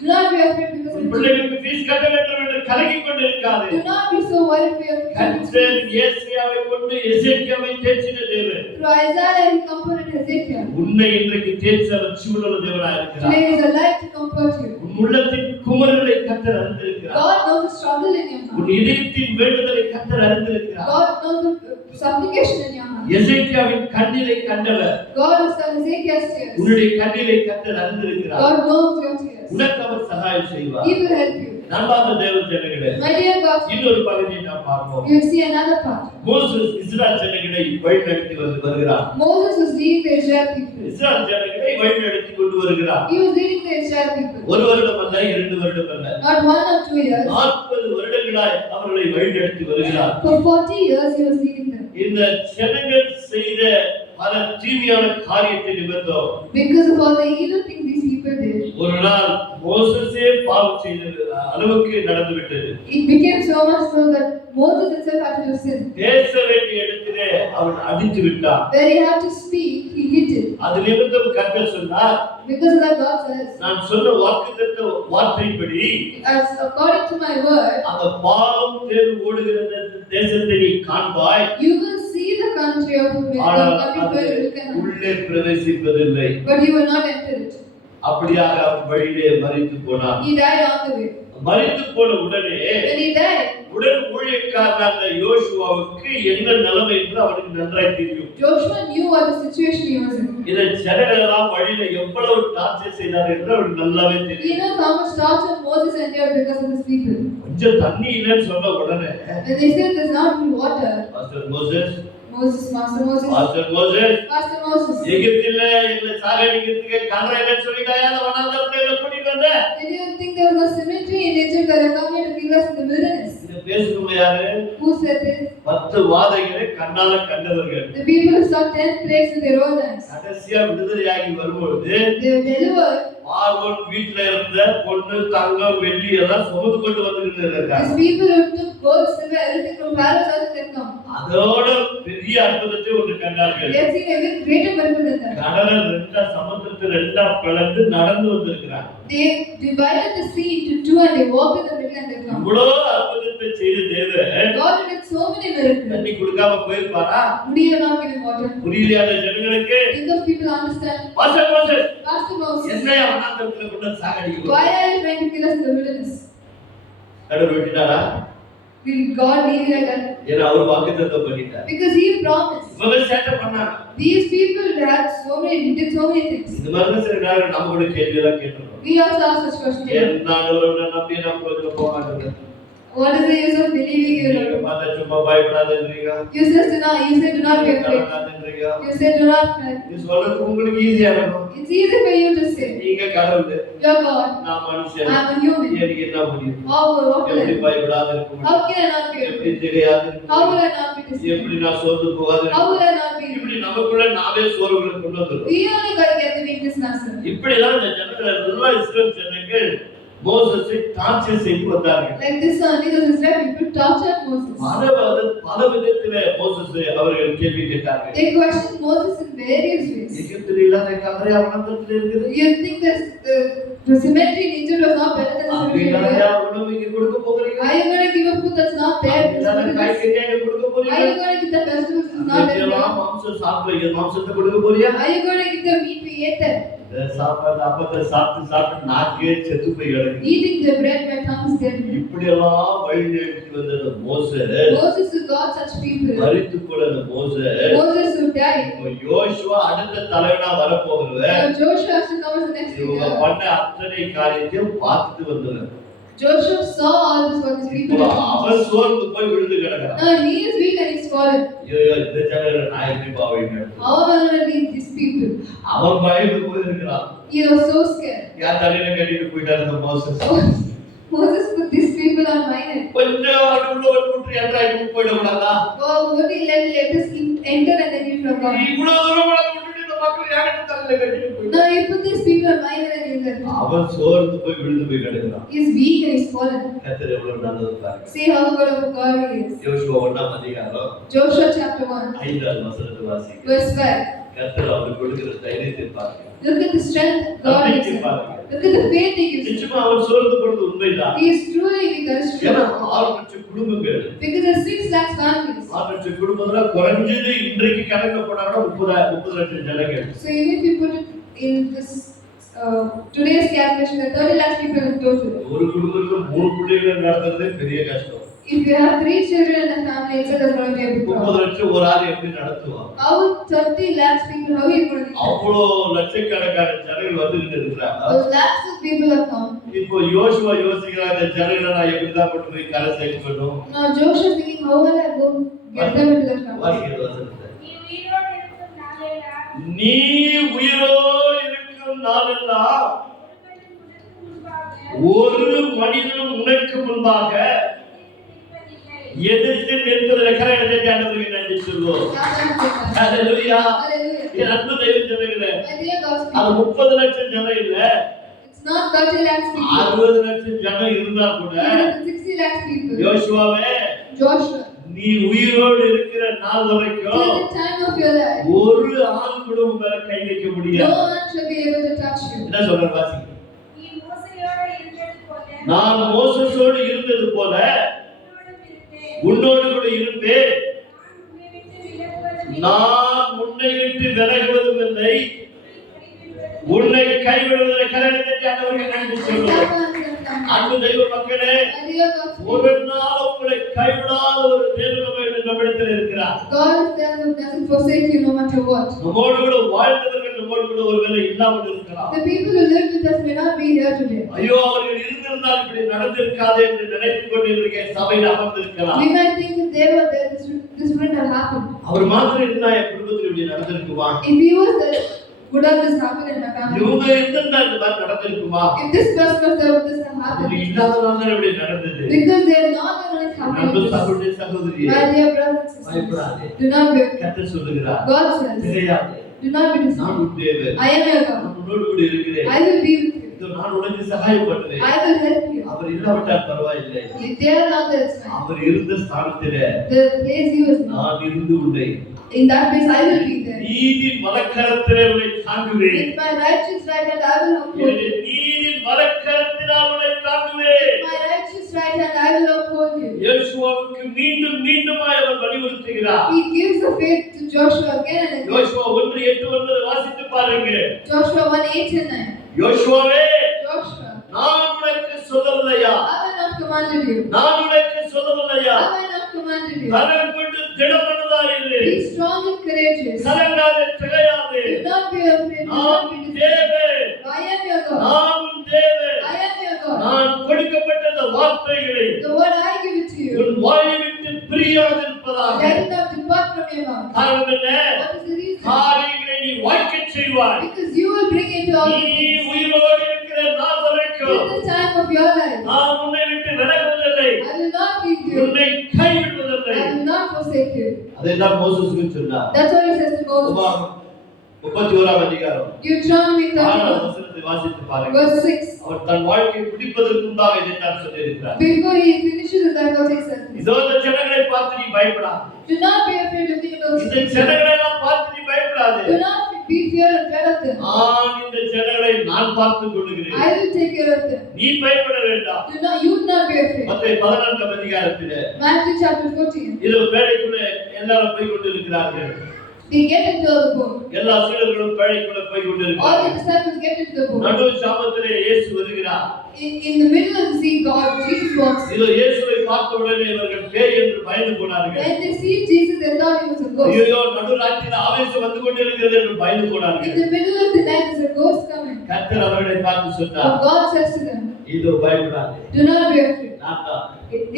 Do not be afraid because உன் of பிள்ளைகளுக்கு ஃபீஸ் கட்ட வேண்டும் என்று கலங்கிக் கொண்டிருக்காதே. Do not be so worried for your கர்த்தர் ஏசாயாவை கொண்டு எசேக்கியாவை தேற்றின தேவன். Through Isaiah he comforted Hezekiah. உன்னை இன்றைக்கு தேற்ற அவர் ஜீவனுள்ள தேவனாய் இருக்கிறார். Today is a light to comfort you. உன் உள்ளத்தின் குமரலை கர்த்தர் அறிந்திருக்கிறார். God knows the struggle in your உன் heart. இதயத்தின் வேண்டுதலை கர்த்தர் அறிந்திருக்கிறார். God knows the supplication in your heart. எசேக்கியாவின் கண்ணீரை கண்டவர். God has done Hezekiah's tears. உன்னுடைய கண்ணீரை கர்த்தர் அறிந்திருக்கிறார். God knows your tears. உனக்கு அவர் சகாயம் செய்வார். He will help you. நம்பாத தேவ ஜனங்களே, My dear God, இன்னொரு பகுதியை நாம் பார்ப்போம். you see another part. Moses Israel ஜனங்களை வழிநடத்தி வருகிறார். Moses was leading the Israel people. இஸ்ரவேல் ஜனங்களை வழிநடத்தி கொண்டு வருகிறார். He was leading the Israel people. ஒரு வருடம் அல்ல, 2 வருடம் அல்ல, Not 1 or 2 years. 40 வருடங்களாய் அவர்களை வழிநடத்தி வருகிறார். For 40 years he was leading them. இந்த ஜனங்கள் செய்த பல தீமையான காரியத்தை நிமித்தம் Because of all the evil things these people did, ஒரு நாள் மோசேஸே பாவம் செய்த அளவுக்கு நடந்து விட்டது. it became so much so that Moses himself had to do sin. பேச வேண்டிய இடத்திலே அவன் அடித்து விட்டான். Where he had to speak, he hid it. அது நிமித்தம் கர்த்தர் சொன்னார், Because of that God says, நான் சொன்ன வாக்குத்தத்த வார்த்தைப்படி as according to my word, அந்த பாலும் தேன் ஓடுகிற தேசத்தை நீ காண்பாய், you will see the country of ஆனால் country அது where you can, உள்ளே பிரவேசிப்பதில்லை. but you will not enter it. அப்படியாக அவன் வழியிலே மரித்து போனான். He died on the way. மரித்து போன உடனே When he died, உடன் ஊழியக்காரனான யோசுவாவுக்கு என்ன நிலைமை என்று அவனுக்கு நன்றாய் தெரியும். Joshua knew what the situation he was in. இதை ஜனங்கள் எல்லாம் வழியில எவ்வளவு டார்ச்சர் செய்தார் என்று அவனுக்கு நல்லாவே He தெரியும். knows how much torture Moses endured because of his people. கொஞ்சம் தண்ணி இல்லைன்னு சொன்ன உடனே When they said there's not any water, pastor Moses Master Moses, Pastor Moses, எகிப்தில எங்களை சாகடிக்கிறதுக்கு கல்ற இல்லைன்னு சொல்லிட்டாயா, அந்த வனாந்தரத்துல எங்களை கூட்டிட்டு வந்த. Did you think there was a cemetery in Egypt that are coming to kill us in the wilderness? இதை பேசுறவங்க யாரு? Who said this? 10 வாதைகளை கண்ணால கண்டவர்கள். The people who saw 10 plagues with their own eyes. கடைசியா விடுதலையாகி வரும்போது They were delivered. பார்வோன் வீட்டுல இருந்த பொண்ணு தங்கம் வெள்ளி எல்லாம் சுமந்து கொண்டு வந்துட்டு இருக்காங்க. These people who took gold, silver, everything from Pharaoh's house and come. அதோட பெரிய அற்புதத்தை ஒன்று கண்டார்கள். They have seen a greater miracle than that. கடலை ரெண்டா சமுத்திரத்தை ரெண்டா பிளந்து நடந்து வந்திருக்கிறாங்க. They divided the sea into 2 and they walked in the middle and they come. இவ்வளவு அற்புதத்தை செய்த தேவன் God did so many miracles. தண்ணி கொடுக்காம போயிருப்பாரா? Would he have not given water? புரியலையாத ஜனங்களுக்கு Did those people understand? Pastor Moses, Pastor Moses, என்னையா வனாந்தரத்துல கொண்டு சாகடிக்கிறீங்க? why are you trying to kill us in the wilderness? கடவுள் விட்டுட்டாரா? Will God leave you like that? ஏன்னா அவர் வாக்குத்தத்தம் பண்ணிட்டார். Because he promised. இவங்க சேட்டை பண்ணாங்க. These people had did so many things. இந்த மாதிரி சில நேரம் நம்ம கூட கேள்வி எல்லாம் கேட்கிறோம். We also ask such questions. என்ன ஆண்டவரை நம்பி நம்ம கொஞ்சம் போகாதீங்க. What is the use of believing you? நீங்க பார்த்தா சும்மா பயப்படாதீங்க. You said do not be afraid. You said do not fear. நீ சொல்றது உங்களுக்கு ஈஸியா இருக்கும். It's easy for you to say. நீங்க கடவுள், You're God. நான் மனுஷன். I'm a human. எனக்கு என்ன முடியும்? How will எப்படி I? பயப்படாத இருக்க முடியும்? How can I not be எப்படி afraid? தெரியாது இருக்க How will முடியும்? I not be deceived? எப்படி நான் சோர்ந்து போகாத இருக்க How will முடியும்? I not be? இப்படி நமக்குள்ள நாமே சோர்வுகளை கொண்டு வந்துரும். We only got to get the weakness in ourselves. இப்படிதான் இந்த ஜனங்கள் எல்லாம் இஸ்ரவேல் ஜனங்கள் மோசேஸை டார்ச்சர் செய்து வந்தார்கள். Like this only the Israel people tortured Moses. பல விதத்திலே மோசேஸை அவர்கள் கேள்வி கேட்டார்கள். They questioned Moses in various ways. எகிப்தில் இல்லாத கல்லறை வனாந்தரத்தில் இருக்குது. You think that the cemetery in Egypt was not better than the cemetery அப்படின்னா here? உணவு இங்க கொடுக்க போகிறீங்க? Are you going to give a food that's not there? அப்படின்னா காய்கறியாக கொடுக்க Are போறீங்க? you going to give the vegetables that's not there? அப்படியெல்லாம் மாம்சம் சாப்பிடுறீங்க, மாம்சத்தை கொடுக்க போறியா? Are you going to give the meat we ate there? சாப்பாடு அப்பத்தை சாப்பிட்டு நாக்கே செத்து போய் கிடக்கு. Eating the bread, my tongue is dead. இப்படியெல்லாம் வழிநடத்தி வந்த மோசே, Moses who got such people. மரித்து போன மோசே, Moses who died. யோசுவா அடுத்த தலைவனா வரப்போகிறவர். Now Joshua has to come as the next இவங்க leader. பண்ண அத்தனை காரியத்தையும் பார்த்துட்டு வந்தவர். Joshua saw all this what these people இப்போ did. அவன் சோர்ந்து போய் விழுந்து கிடக்கிறான். Now he is weak and he's fallen. ஐயோ இந்த ஜனங்களை நான் எப்படி பாவீங்க? How will I lead these people? அவன் பயந்து போயிருக்கிறான். He was so scared. யார் தலையில கட்டிட்டு போயிட்டாரு இந்த Moses. Moses put these people on my head. கொஞ்சம் உள்ள விட்டு என்றாய் போயிட கூடாதா? Oh, would he let us enter and then you from God? இவ்வளவு தூரம் விட்டுட்டு இந்த மக்கள் யாருக்கு தலையில கட்டிட்டு போயிட்டாரு? Now you put these people on my head and you let. அவன் சோர்ந்து போய் விழுந்து போய் கிடக்கிறான். He is weak and he's fallen. கர்த்தர் எவ்வளவு நல்லது பாருங்க. See how good of a God he is. யோசுவா 1 அதிகாரம் Joshua chapter 1 5வது வசனத்தை வாசிங்க. verse 5. கர்த்தர் அவருக்கு கொடுக்கிற தைரியத்தை பாருங்க. Look at the strength God gives him. Look at the faith he gives him. நிச்சயமா அவர் சொல்றது பொழுது உண்மைதான். He is truly with us. ஏன்னா 6 லட்சம் குடும்பங்கள். Because there are 6 lakh families. 6 லட்சம் குடும்பத்துல குறைஞ்சது இன்றைக்கு கணக்கு போனாங்கன்னா 30 லட்சம் ஜனங்கள். So even if you put it in this today's calculation, there are 30 lakh people in total. ஒரு குடும்பத்துல 3 பிள்ளைகள் நடத்துறதே பெரிய கஷ்டம். If you have 3 children in a family, it's going to be a big problem. 30 லட்சம் ஒரு ஆள் எப்படி நடத்துவான்? How 30 lakhs people, how are you going to do? அவ்வளோ லட்சக்கணக்கான ஜனங்கள் வந்துட்டு இருக்காங்க. Those lakhs of people have come. இப்போ யோசுவா யோசிக்கிறார், இந்த ஜனங்களை நான் எப்படி தான் கொண்டு போய் கரை சேர்க்கணும்? Now Joshua is thinking, how will I go get them into the country? வாசிக்கிற வசனத்தை. நீ உயிரோடு இருக்கும் நாளெல்லாம் நீ உயிரோடு இருக்கும் நாளெல்லாம் ஒரு மனிதனும் உனக்கு முன்பாக எதிர்த்து நிற்பதில்லை. கரையத்தை ஆண்டவருக்கு நன்றி சொல்வோம். ஹalleluya. என் அன்பு தெய்வ ஜனங்களே, அது 30 லட்சம் ஜனம் இல்ல, It's not 30 lakhs people. 60 லட்சம் ஜனம் இருந்தா கூட 60 lakhs people. யோசுவாவே, Joshua, நீ உயிரோடு இருக்கிற நாள் வரைக்கும் till the time of your life, ஒரு ஆள் கூட உன் மேல கை வைக்க no முடியாது. one shall be able to touch you. என்ன சொல்ற வாசி? நீ மோசேயோடு இருந்தது போல நான் மோசேயோடு இருந்தது போல உன்னோடு கூட இருப்பேன். நான் உன்னை விட்டு விலகுவதும் இல்லை, உன்னை கைவிடுவதில்லை. கரையத்தை ஆண்டவருக்கு நன்றி சொல்வோம். அன்பு தெய்வ மக்களே, ஒரு நாள் உங்களை கைவிடாத ஒரு தேவன் நம்மிடத்தில் இருக்கிறார். God is there who doesn't forsake you no matter what. நம்மோடு கூட வாழ்ந்தவர்கள் நம்மோடு கூட ஒருவேளை இல்லாமல் இருக்கலாம். The people who live with us may not be here today. ஐயோ, அவர்கள் இருந்திருந்தால் இப்படி நடந்திருக்காது என்று நினைத்துக் கொண்டிருக்கிற சபையில் அமர்ந்திருக்கலாம். We might think if they were there, this wouldn't have happened. அவர் மாத்திரம் இருந்தா என் குடும்பத்தில் இப்படி நடந்திருக்குமா? If he was there, would have this happened in my family? இவங்க இருந்திருந்தா இந்த மாதிரி நடந்திருக்குமா? If this person was there, would this have happened? இது இல்லாதனால தான் இப்படி நடந்தது. Because they are not the ones அன்பு happening. சகோதரி சகோதரியே, My dear brothers and sisters, பயப்படாதே. do not be. கர்த்தர் சொல்லுகிறார், God says, திகையாதே. do not be நான் deceived. உன் தேவன். I am your நான் God. உன்னோடு கூட இருக்கிறேன். I will be with you. இதோ நான் உனக்கு சகாயம் பண்ணுவேன். I will help you. அவர் இல்லாவிட்டால் பரவாயில்லை. If they are not there, it's fine. அவர் இருந்த ஸ்தானத்திலே The place he was in, நான் இருந்து உன்னை in that place I will be there. நீதின் வலக்கரத்திலே உன்னை தாங்குவேன். With my righteous right hand I will uphold you. என்னுடைய நீதின் வலக்கரத்தினால் உன்னை தாங்குவேன். With my righteous right hand I will uphold you. யோசுவாவுக்கு மீண்டும் மீண்டுமாய் அவர் வலியுறுத்துகிறார். He gives the faith to Joshua again and again. யோசுவா 1:8 வாசித்து பாருங்க. Joshua 1:8 and 9. யோசுவாவே, Joshua, நான் உனக்கு சொல்லவில்லையா? have I not commanded you? நான் உனக்கு சொல்லவில்லையா? Have I not commanded you? கரம் கொண்டு திடமனதாயிரு. Be strong and courageous. கலங்காதே, திகையாதே. Do not be afraid. Do நான் not be dismayed. தேவன். I am your God. நான் தேவன். I am your God. நான் கொடுக்கப்பட்ட இந்த வார்த்தைகளை The word I give it to you. உன் வாயை விட்டு பிரியாதிருப்பதாக. Let it not depart from your mouth. காரணம் என்ன? What is the reason? காரியங்களை நீ வாய்க்கச் செய்வாய். Because you will bring it to all நீ things. உயிரோடு இருக்கிற நாள் வரைக்கும் In the time of your life, நான் உன்னை விட்டு விலகுவதில்லை, I will not leave you. உன்னை கைவிடுவதில்லை. I will not forsake you. அதைத்தான் மோசேசுக்கு சொன்னார். That's what he says to Moses. உபாகமம் 31 அதிகாரம் Deuteronomy 6 31, வசனத்தை வாசித்து பாருங்க. verse 6. அவர் தன் வாழ்க்கையை முடிப்பதற்கு முன்பாக இதைத்தான் சொல்லியிருக்கிறார். Before he finishes his life, what he says. இதோ இந்த ஜனங்களை பார்த்து நீ பயப்படாதே. Do not be afraid looking at those இந்த things. ஜனங்களை எல்லாம் பார்த்து நீ பயப்படாதே. Do not be fear and dread of them. நான் இந்த ஜனங்களை நான் பார்த்துக் கொள்கிறேன். I will take care of them. நீ பயப்பட வேண்டாம். You do not be afraid. மத்தேயு 14 அதிகாரத்திலே Matthew chapter 14. இது பேழைக்குள்ள எல்லாரும் போய் கொண்டிருக்கிறார்கள். They get into the boat. எல்லா சீடர்களும் பேழைக்குள்ள போய் All the கொண்டிருக்கிறார்கள். disciples get into the boat. நடு சாமத்திலே இயேசு வருகிறார். In the middle of the sea, Jesus walks. இதோ இயேசுவை பார்த்த உடனே இவர்கள் பேய் என்று பயந்து போனார்கள். When they see Jesus, they thought he was a ghost. ஐயோ, நடுராத்திரியில் ஆவேசம் வந்து கொண்டிருக்கிறது என்று பயந்து In போனார்கள். the middle of the night, there's a ghost coming. கர்த்தர் அவர்களை பார்த்து சொன்னார், But God says to them, இதோ பயப்படாதே, do not be afraid. நான் தான்.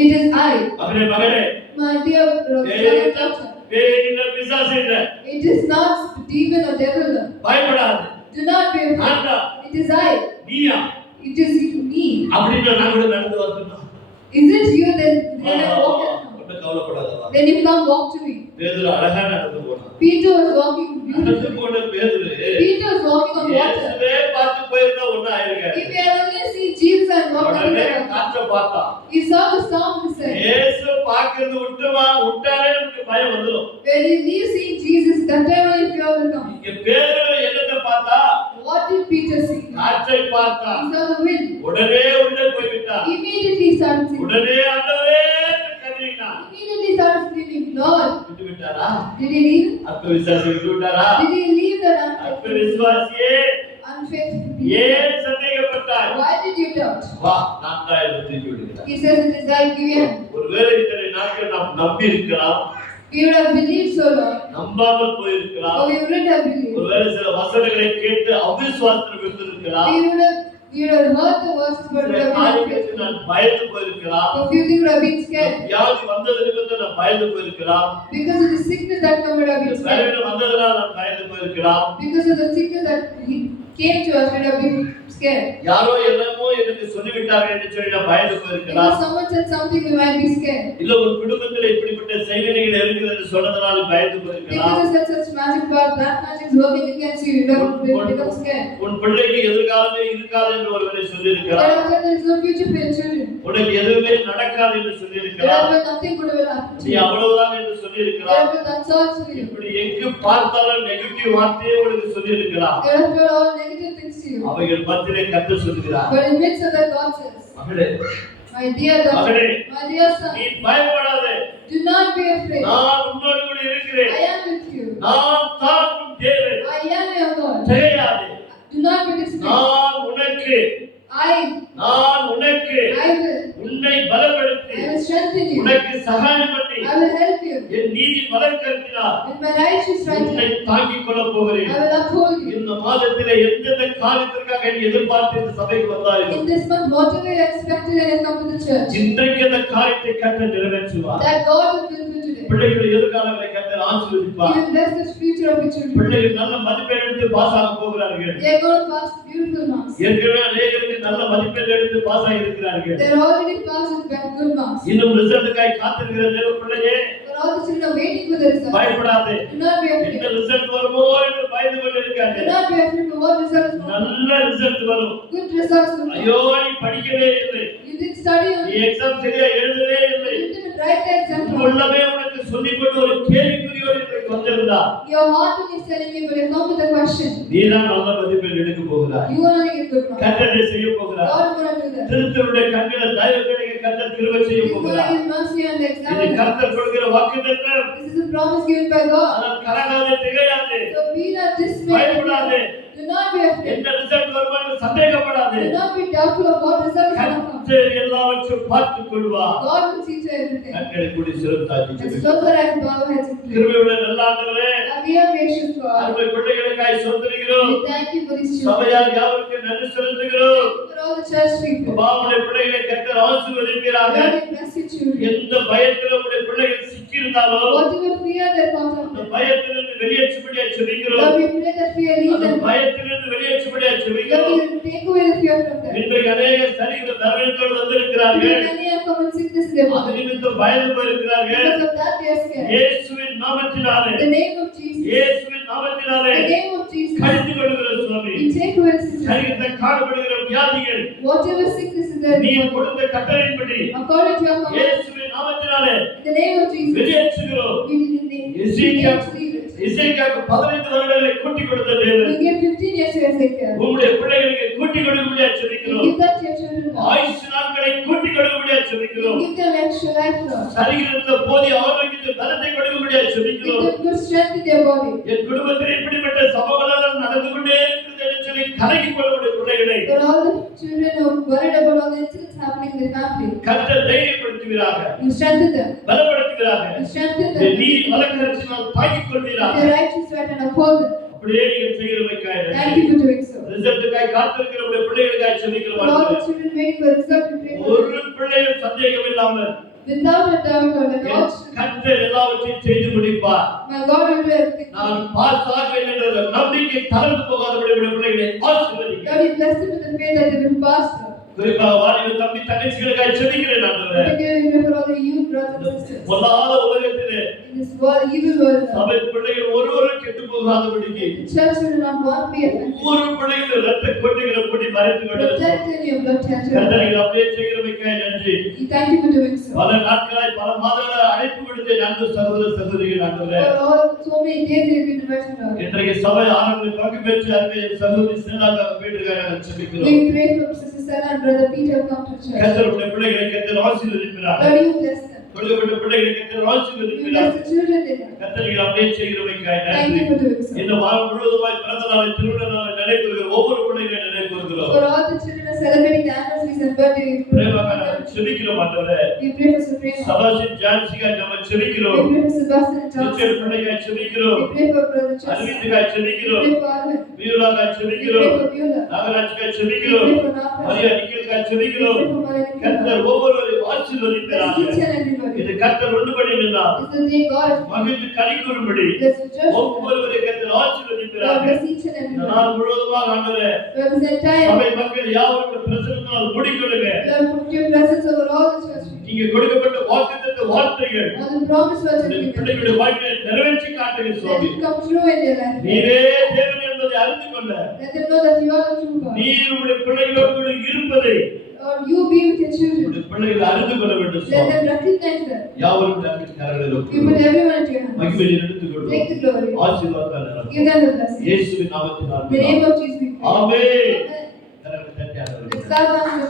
It is I, மகனே மகனே, my dear daughter. பேய் இல்ல, பிசாசு இல்ல, It is not demon or devil. பயப்படாதே, Do not be நான் afraid. தான். It is I. நீயா? It is me. அப்படின்னு நான் கூட நடந்து வரணும். Is it you then I walk at now? ஒன்றும் கவலைப்படாதவா. Then you come walk to me. பேதுரு அழகா நடந்து போனான். Peter was walking நடந்து beautifully. போன பேதுரு Peter was walking on water. இயேசுவே பார்த்து போயிருந்தா ஒண்ணு ஆயிருக்காது. If we had only seen Jesus and walked உடனே away. காற்றை பார்த்தான். He saw the storm in the sky. இயேசு பார்க்கிறது விட்டாலே நமக்கு பயம் வந்துரும். When you leave seeing Jesus, that time only fear will come. இங்க பேதுரு என்னத்தை பார்த்தா? What did Peter see? காற்றை பார்த்தா. He saw the wind. உடனே உள்ளே போய் விட்டான். Immediately he started singing. உடனே ஆண்டவரே என்று கதறினான். Immediately started screaming, Lord. விட்டு விட்டாரா? Did he leave? அற்ப விசுவாசி விட்டு விட்டாரா? Did he leave that அற்ப விசுவாசியே unfaithful people? ஏன் சந்தேகப்பட்டாய்? Why did you doubt? வா நான் தான் இதை திருப்பி விடுகிறேன். He says it is I give you hand. ஒருவேளை இத்தனை நாட்கள் நாம் நம்பி இருக்கலாம், We would have believed so long. நம்பாமல் போயிருக்கலாம். Or we wouldn't have believed. ஒருவேளை சில வசனங்களை கேட்டு அவிசுவாசத்தில் விழுந்திருக்கலாம். We would have heard the verses but would சில have been காரியங்களுக்கு unfaithful. நான் பயந்து போயிருக்கலாம். A few things would have been scared. வியாதி வந்தது நிமித்தம் நான் பயந்து போயிருக்கலாம். Because of the sickness that come would have been scared. பலவீனம் வந்ததுனால நான் பயந்து போயிருக்கலாம். Because of the sickness that he came to us would have been scared. யாரோ என்னமோ எனக்கு சொல்லிவிட்டார்கள் என்று சொல்லி நான் பயந்து போயிருக்கலாம். Because someone said something we might be scared. இல்ல ஒரு குடும்பத்துல இப்படிப்பட்ட செய்வினைகள் இருக்குது என்று சொன்னதனால பயந்து போயிருக்கலாம். Because of such magic power, black magic is working against you, you have become scared. உன் பிள்ளைக்கு எதிர்காலமே இருக்காது என்று ஒருவரை சொல்லி இருக்கலாம். There is no future for your children. உனக்கு எதுவுமே நடக்காது என்று சொல்லி இருக்கலாம். Nothing good will happen to நீ you. அவ்வளவுதான் என்று சொல்லி இருக்கலாம். That's all to you. இப்படி எங்கு பார்த்தாலும் நெகட்டிவ் வார்த்தையே உங்களுக்கு சொல்லி இருக்கலாம். They have told all negative things to you. அவைகள் மத்தியிலே கர்த்தர் சொல்கிறார், But in midst of that, God says, மகளே, my dear daughter, மகளே, my dear நீ son, பயப்படாதே, do not be afraid. நான் உன்னோடு கூட இருக்கிறேன். I am with you. நான் தான் உன் தேவன். I am your God. திகையாதே, Do not be dismayed. நான் உனக்கு I will. உன்னை பலப்படுத்தி I will strengthen you. உனக்கு சகாயம் பண்ணி I will help you. என் நீதி வளர்க்கறதினால் With my righteous right உன்னை hand, தாங்கிக் கொள்ளப் போகிறேன். I will uphold you. இந்த மாதத்திலே எந்தெந்த காரியத்திற்காக நீ எதிர்பார்த்து இந்த சபைக்கு வந்தாயோ, In this month, whatever you expected and you come to the church, இன்றைக்கு அந்த காரியத்தை கர்த்தர் நிறைவேற்றுவார். that God will fulfill today. பிள்ளைகளுடைய எதிர்காலங்களை கர்த்தர் ஆசீர்வதிப்பார். He will bless the future of your children. பிள்ளைகள் நல்ல மதிப்பெண் எடுத்து பாஸ் ஆக போகிறார்கள். They are going to pass beautiful marks. ஏற்கனவே அநேகருக்கு நல்ல மதிப்பெண் எடுத்து பாஸ் ஆகி இருக்கிறார்கள். They are already passed with good marks. இன்னும் ரிசல்ட்டுக்காக காத்திருக்கிற தேவ பிள்ளையே, But all the children are waiting for the result. பயப்படாதே. Do not be என்ன afraid. ரிசல்ட் வருமோ என்று பயந்து கொண்டு இருக்காங்க. Do not be afraid for what result is coming. நல்ல ரிசல்ட் வரும். Good results will ஐயோ come. நீ படிக்கவே இல்லை, You did study on நீ எக்ஸாம் சரியா எழுதவே இல்லை, you didn't write the exam. உள்ளமே உனக்கு சொல்லிக்கொண்டு ஒரு கேள்விக்குறியோடு இன்றைக்கு வந்திருந்தா, Your heart is telling you, but you come with a question. நீ தான் நல்ல மதிப்பெண் எடுக்க போகிறாய். You are going to get good marks. கர்த்தர் செய்ய போகிறார். God is going to do that. திருத்தருடைய கண்களை தயவு கிடைக்க கர்த்தர் கிருபை செய்ய He's going to போகிறார். give mercy on the இது exam. கர்த்தர் கொடுக்கிற வாக்குத்தத்தம். This is a promise given by God. ஆனால் கலங்காதே, திகையாதே, So be not dismayed. பயப்படாதே. Do not be afraid. என்ன ரிசல்ட் வருமோ என்று சந்தேகப்படாதே. Do not be doubtful of what result is going to come. கர்த்தர் எல்லாவற்றையும் பார்த்துக் கொள்வார். God will see to everything. கண்களை கூடி சிரம் தாழ்த்தி Let's ஜெபிப்போம். close our eyes and bow our heads in prayer. கிருபையுள்ள நல்ல ஆண்டவரே, Our dear gracious God, அருமை பிள்ளைகளுக்காய் சொந்தரிக்கிறோம். we thank you for these children. சபையார் யாவருக்கு நன்றி செலுத்துகிறோம். Thank you for all the church people. பாவனுடைய பிள்ளைகளை கர்த்தர் ஆசீர்வதிப்பீராக. God will bless your children. எந்த பயத்தில் உடைய பிள்ளைகள் சிக்கியிருந்தாலோ Whatever fear they caught up அந்த in, பயத்திலிருந்து வெளியேற்றும்படியா ஜெபிக்கிறோம். Lord, we pray that fear leave அந்த them. பயத்திலிருந்து வெளியேற்றும்படியா Lord, ஜெபிக்கிறோம். you will take away the fear from them. இன்றைக்கு அநேக சரீர பலவீனத்தோடு வந்திருக்கிறார்கள். Many have come in sickness in their அது body. நிமித்தம் பயந்து போயிருக்கிறார்கள். Because of that, they are scared. இயேசுவின் நாமத்தினாலே, In the name of Jesus. இயேசுவின் நாமத்தினாலே In the name of Jesus. கடிந்து கொள்கிற சுவாமி, We take away the sickness. சரீரத்தில் காணப்படுகிற வியாதிகள் Whatever sickness is there, நீ கொடுத்த கட்டளையின்படி according to your command, இயேசுவின் நாமத்தினாலே in the name of Jesus, வெளியேற்றுகிறோம். we will leave it. இசைக்காக்கு 15 வருடங்களை கூட்டி கொடுத்த தேவன் We give 15 years to Ezekiel. உம்முடைய பிள்ளைகளுக்கு கூட்டி கொடுக்கும்படியா We ஜெபிக்கிறோம். give that to your children now. ஆயுசு நாட்களை கூட்டி கொடுக்கும்படியா We ஜெபிக்கிறோம். give them extra life, Lord. சரீரத்தில் போதிய ஆரோக்கியத்தை பலத்தை கொடுக்கும்படியா Give ஜெபிக்கிறோம். them good strength in their body. என் குடும்பத்தில் இப்படிப்பட்ட சம்பவங்கள் நடந்து கொண்டே இருக்கிறது என்று சொல்லி கலங்கிக் கொள்ளக்கூடிய பிள்ளைகளை For all the children who are worried about all the incidents happening in their family, கர்த்தர் தைரியப்படுத்துகிறார்கள், you strengthen them. பலப்படுத்துகிறார்கள். You strengthen N them. நீதி வழக்கரசினால் தாங்கிக் கொள்கிறார்கள். Their righteous right and uphold them. அப்படியே நீங்கள் செய்கிறவைக்காக Thank you for doing so. ரிசல்ட்டுக்காய் காத்திருக்கிற உடைய பிள்ளைகளுக்காக For செபிக்கிறோம். all the children waiting for result, we pray for ஒரு them. பிள்ளையும் சந்தேகம் இல்லாமல் Without a doubt, Lord, and all children, கர்த்தர் எல்லாவற்றையும் செய்து முடிப்பார். my God will do everything. நான் பாஸ் ஆவேன் என்ற நம்பிக்கை தளர்ந்து போகாதபடி உடைய பிள்ளைகளை ஆசீர்வதிங்க. God, you bless them with the faith that they will pass, Lord. குறிப்பாக வாலிப தம்பி தங்கச்சிகளுக்காக செபிக்கிறேன் ஆண்டவரே. Particularly we pray for all the youth brothers and sisters. பொல்லாத உலகத்திலே In this world, evil world. சபை பிள்ளைகள் ஒருவரும் கெட்டு போகாதபடிக்கு The church will not want to be affected. ஒவ்வொரு பிள்ளைகளும் இரத்த கோட்டைகளை மூடி மறைத்து கொண்டிருக்கிறோம். Protect in your blood temple. கர்த்தர் அப்படியே செய்கிறமைக்காக நன்றி. We thank you for doing so. பல நாட்களாய் பல மாதங்களாய் அழைப்பு கொடுத்த நண்பு சகோதர சகோதரிகள் ஆண்டவரே, For all so many days we have been invited out. இன்றைக்கு சபை ஆரம்பத்தில் பங்கு பெற்று அருமை சகோதரி சேனாக்காக போயிட்டிருக்காங்க. நாங்கள் ஜெபிக்கிறோம். We pray for Sister Stella and Brother Peter who come to church. கர்த்தருடைய பிள்ளைகளை கர்த்தர் ஆசீர்வதிப்பார். Lord, you bless them. கொடுக்கப்பட்ட பிள்ளைகளை கர்த்தர் You ஆசீர்வதிப்பார். bless the children in them. கர்த்தர் அப்படியே செய்கிறமைக்காக Thank நன்றி. you for doing so. இந்த வாரம் முழுவதுமாய் பிறந்த நாளை திருவிழா நாளை நினைவுகிற ஒவ்வொரு பிள்ளைகளை நினைவுகிறோம். For all the children are celebrating the anniversaries and birthdays. பிரேமக்காக நாங்கள் ஜெபிக்கிறோம் ஆண்டவரே. We pray for Supreme. சபாஷின் ஜான்சிகா நம்ம We ஜெபிக்கிறோம். pray for Sebastian and நிச்சய Johnson. பிள்ளைகளை ஜெபிக்கிறோம். We pray for Brother Chester. அரவிந்துக்காக We ஜெபிக்கிறோம். pray for Arvind. வீரலாக We pray ஜெபிக்கிறோம். for Beulah. நாகராஜுக்காக We ஜெபிக்கிறோம். pray for Nathanael. Maria நிக்கலுக்காக We ஜெபிக்கிறோம். pray for Maria Nicola. கர்த்தர் ஒவ்வொருவரையும் Bless ஆசீர்வதிப்பாராக. each and everybody. இது கர்த்தர் ஒன்றுபடி நின்றார். It's the day God has மகிழ்ந்து களி கூறும்படி bless the church. ஒவ்வொருவரையும் கர்த்தர் God ஆசீர்வதிப்பாராக. bless each and இந்த everybody. நாள் முழுவதுமாக ஆண்டவரே, Lord, this entire சபை மக்கள் யாவருடைய பிரசன்னத்தால் மூடிக்கொள்ளுங்க. Lord, put your presence over all the church. நீங்க கொடுக்கப்பட்ட வாக்குத்தத்த வார்த்தைகள் All the promise words that இந்த we give. பிள்ளைகளுடைய வாழ்க்கையை நிறைவேற்றி காட்டுங்க Let Swami. it come true in their life. நீரே தேவன் என்பதை அறிந்து கொள்ள Let them know that you are the true God. நீர் உடைய பிள்ளைகளோடு கூட இருப்பதை Lord, you be with your children. உடைய பிள்ளைகள் அறிந்து கொள்ள வேண்டும் Let Swami. them recognize that. யாவரும் நம்முடைய கரங்களில் You ஒப்புக்கொள்ளும். put everyone into your hands. மகிமையை எடுத்துக் கொள்ளும். Take the glory. ஆசீர்வாதத்தால் நிரப்பும். Give them the blessing. இயேசுவின் நாமத்தினால் In the name of Jesus we pray. Amen. Amen. கரங்களை தட்டி ஆண்டவரை Let's clap hands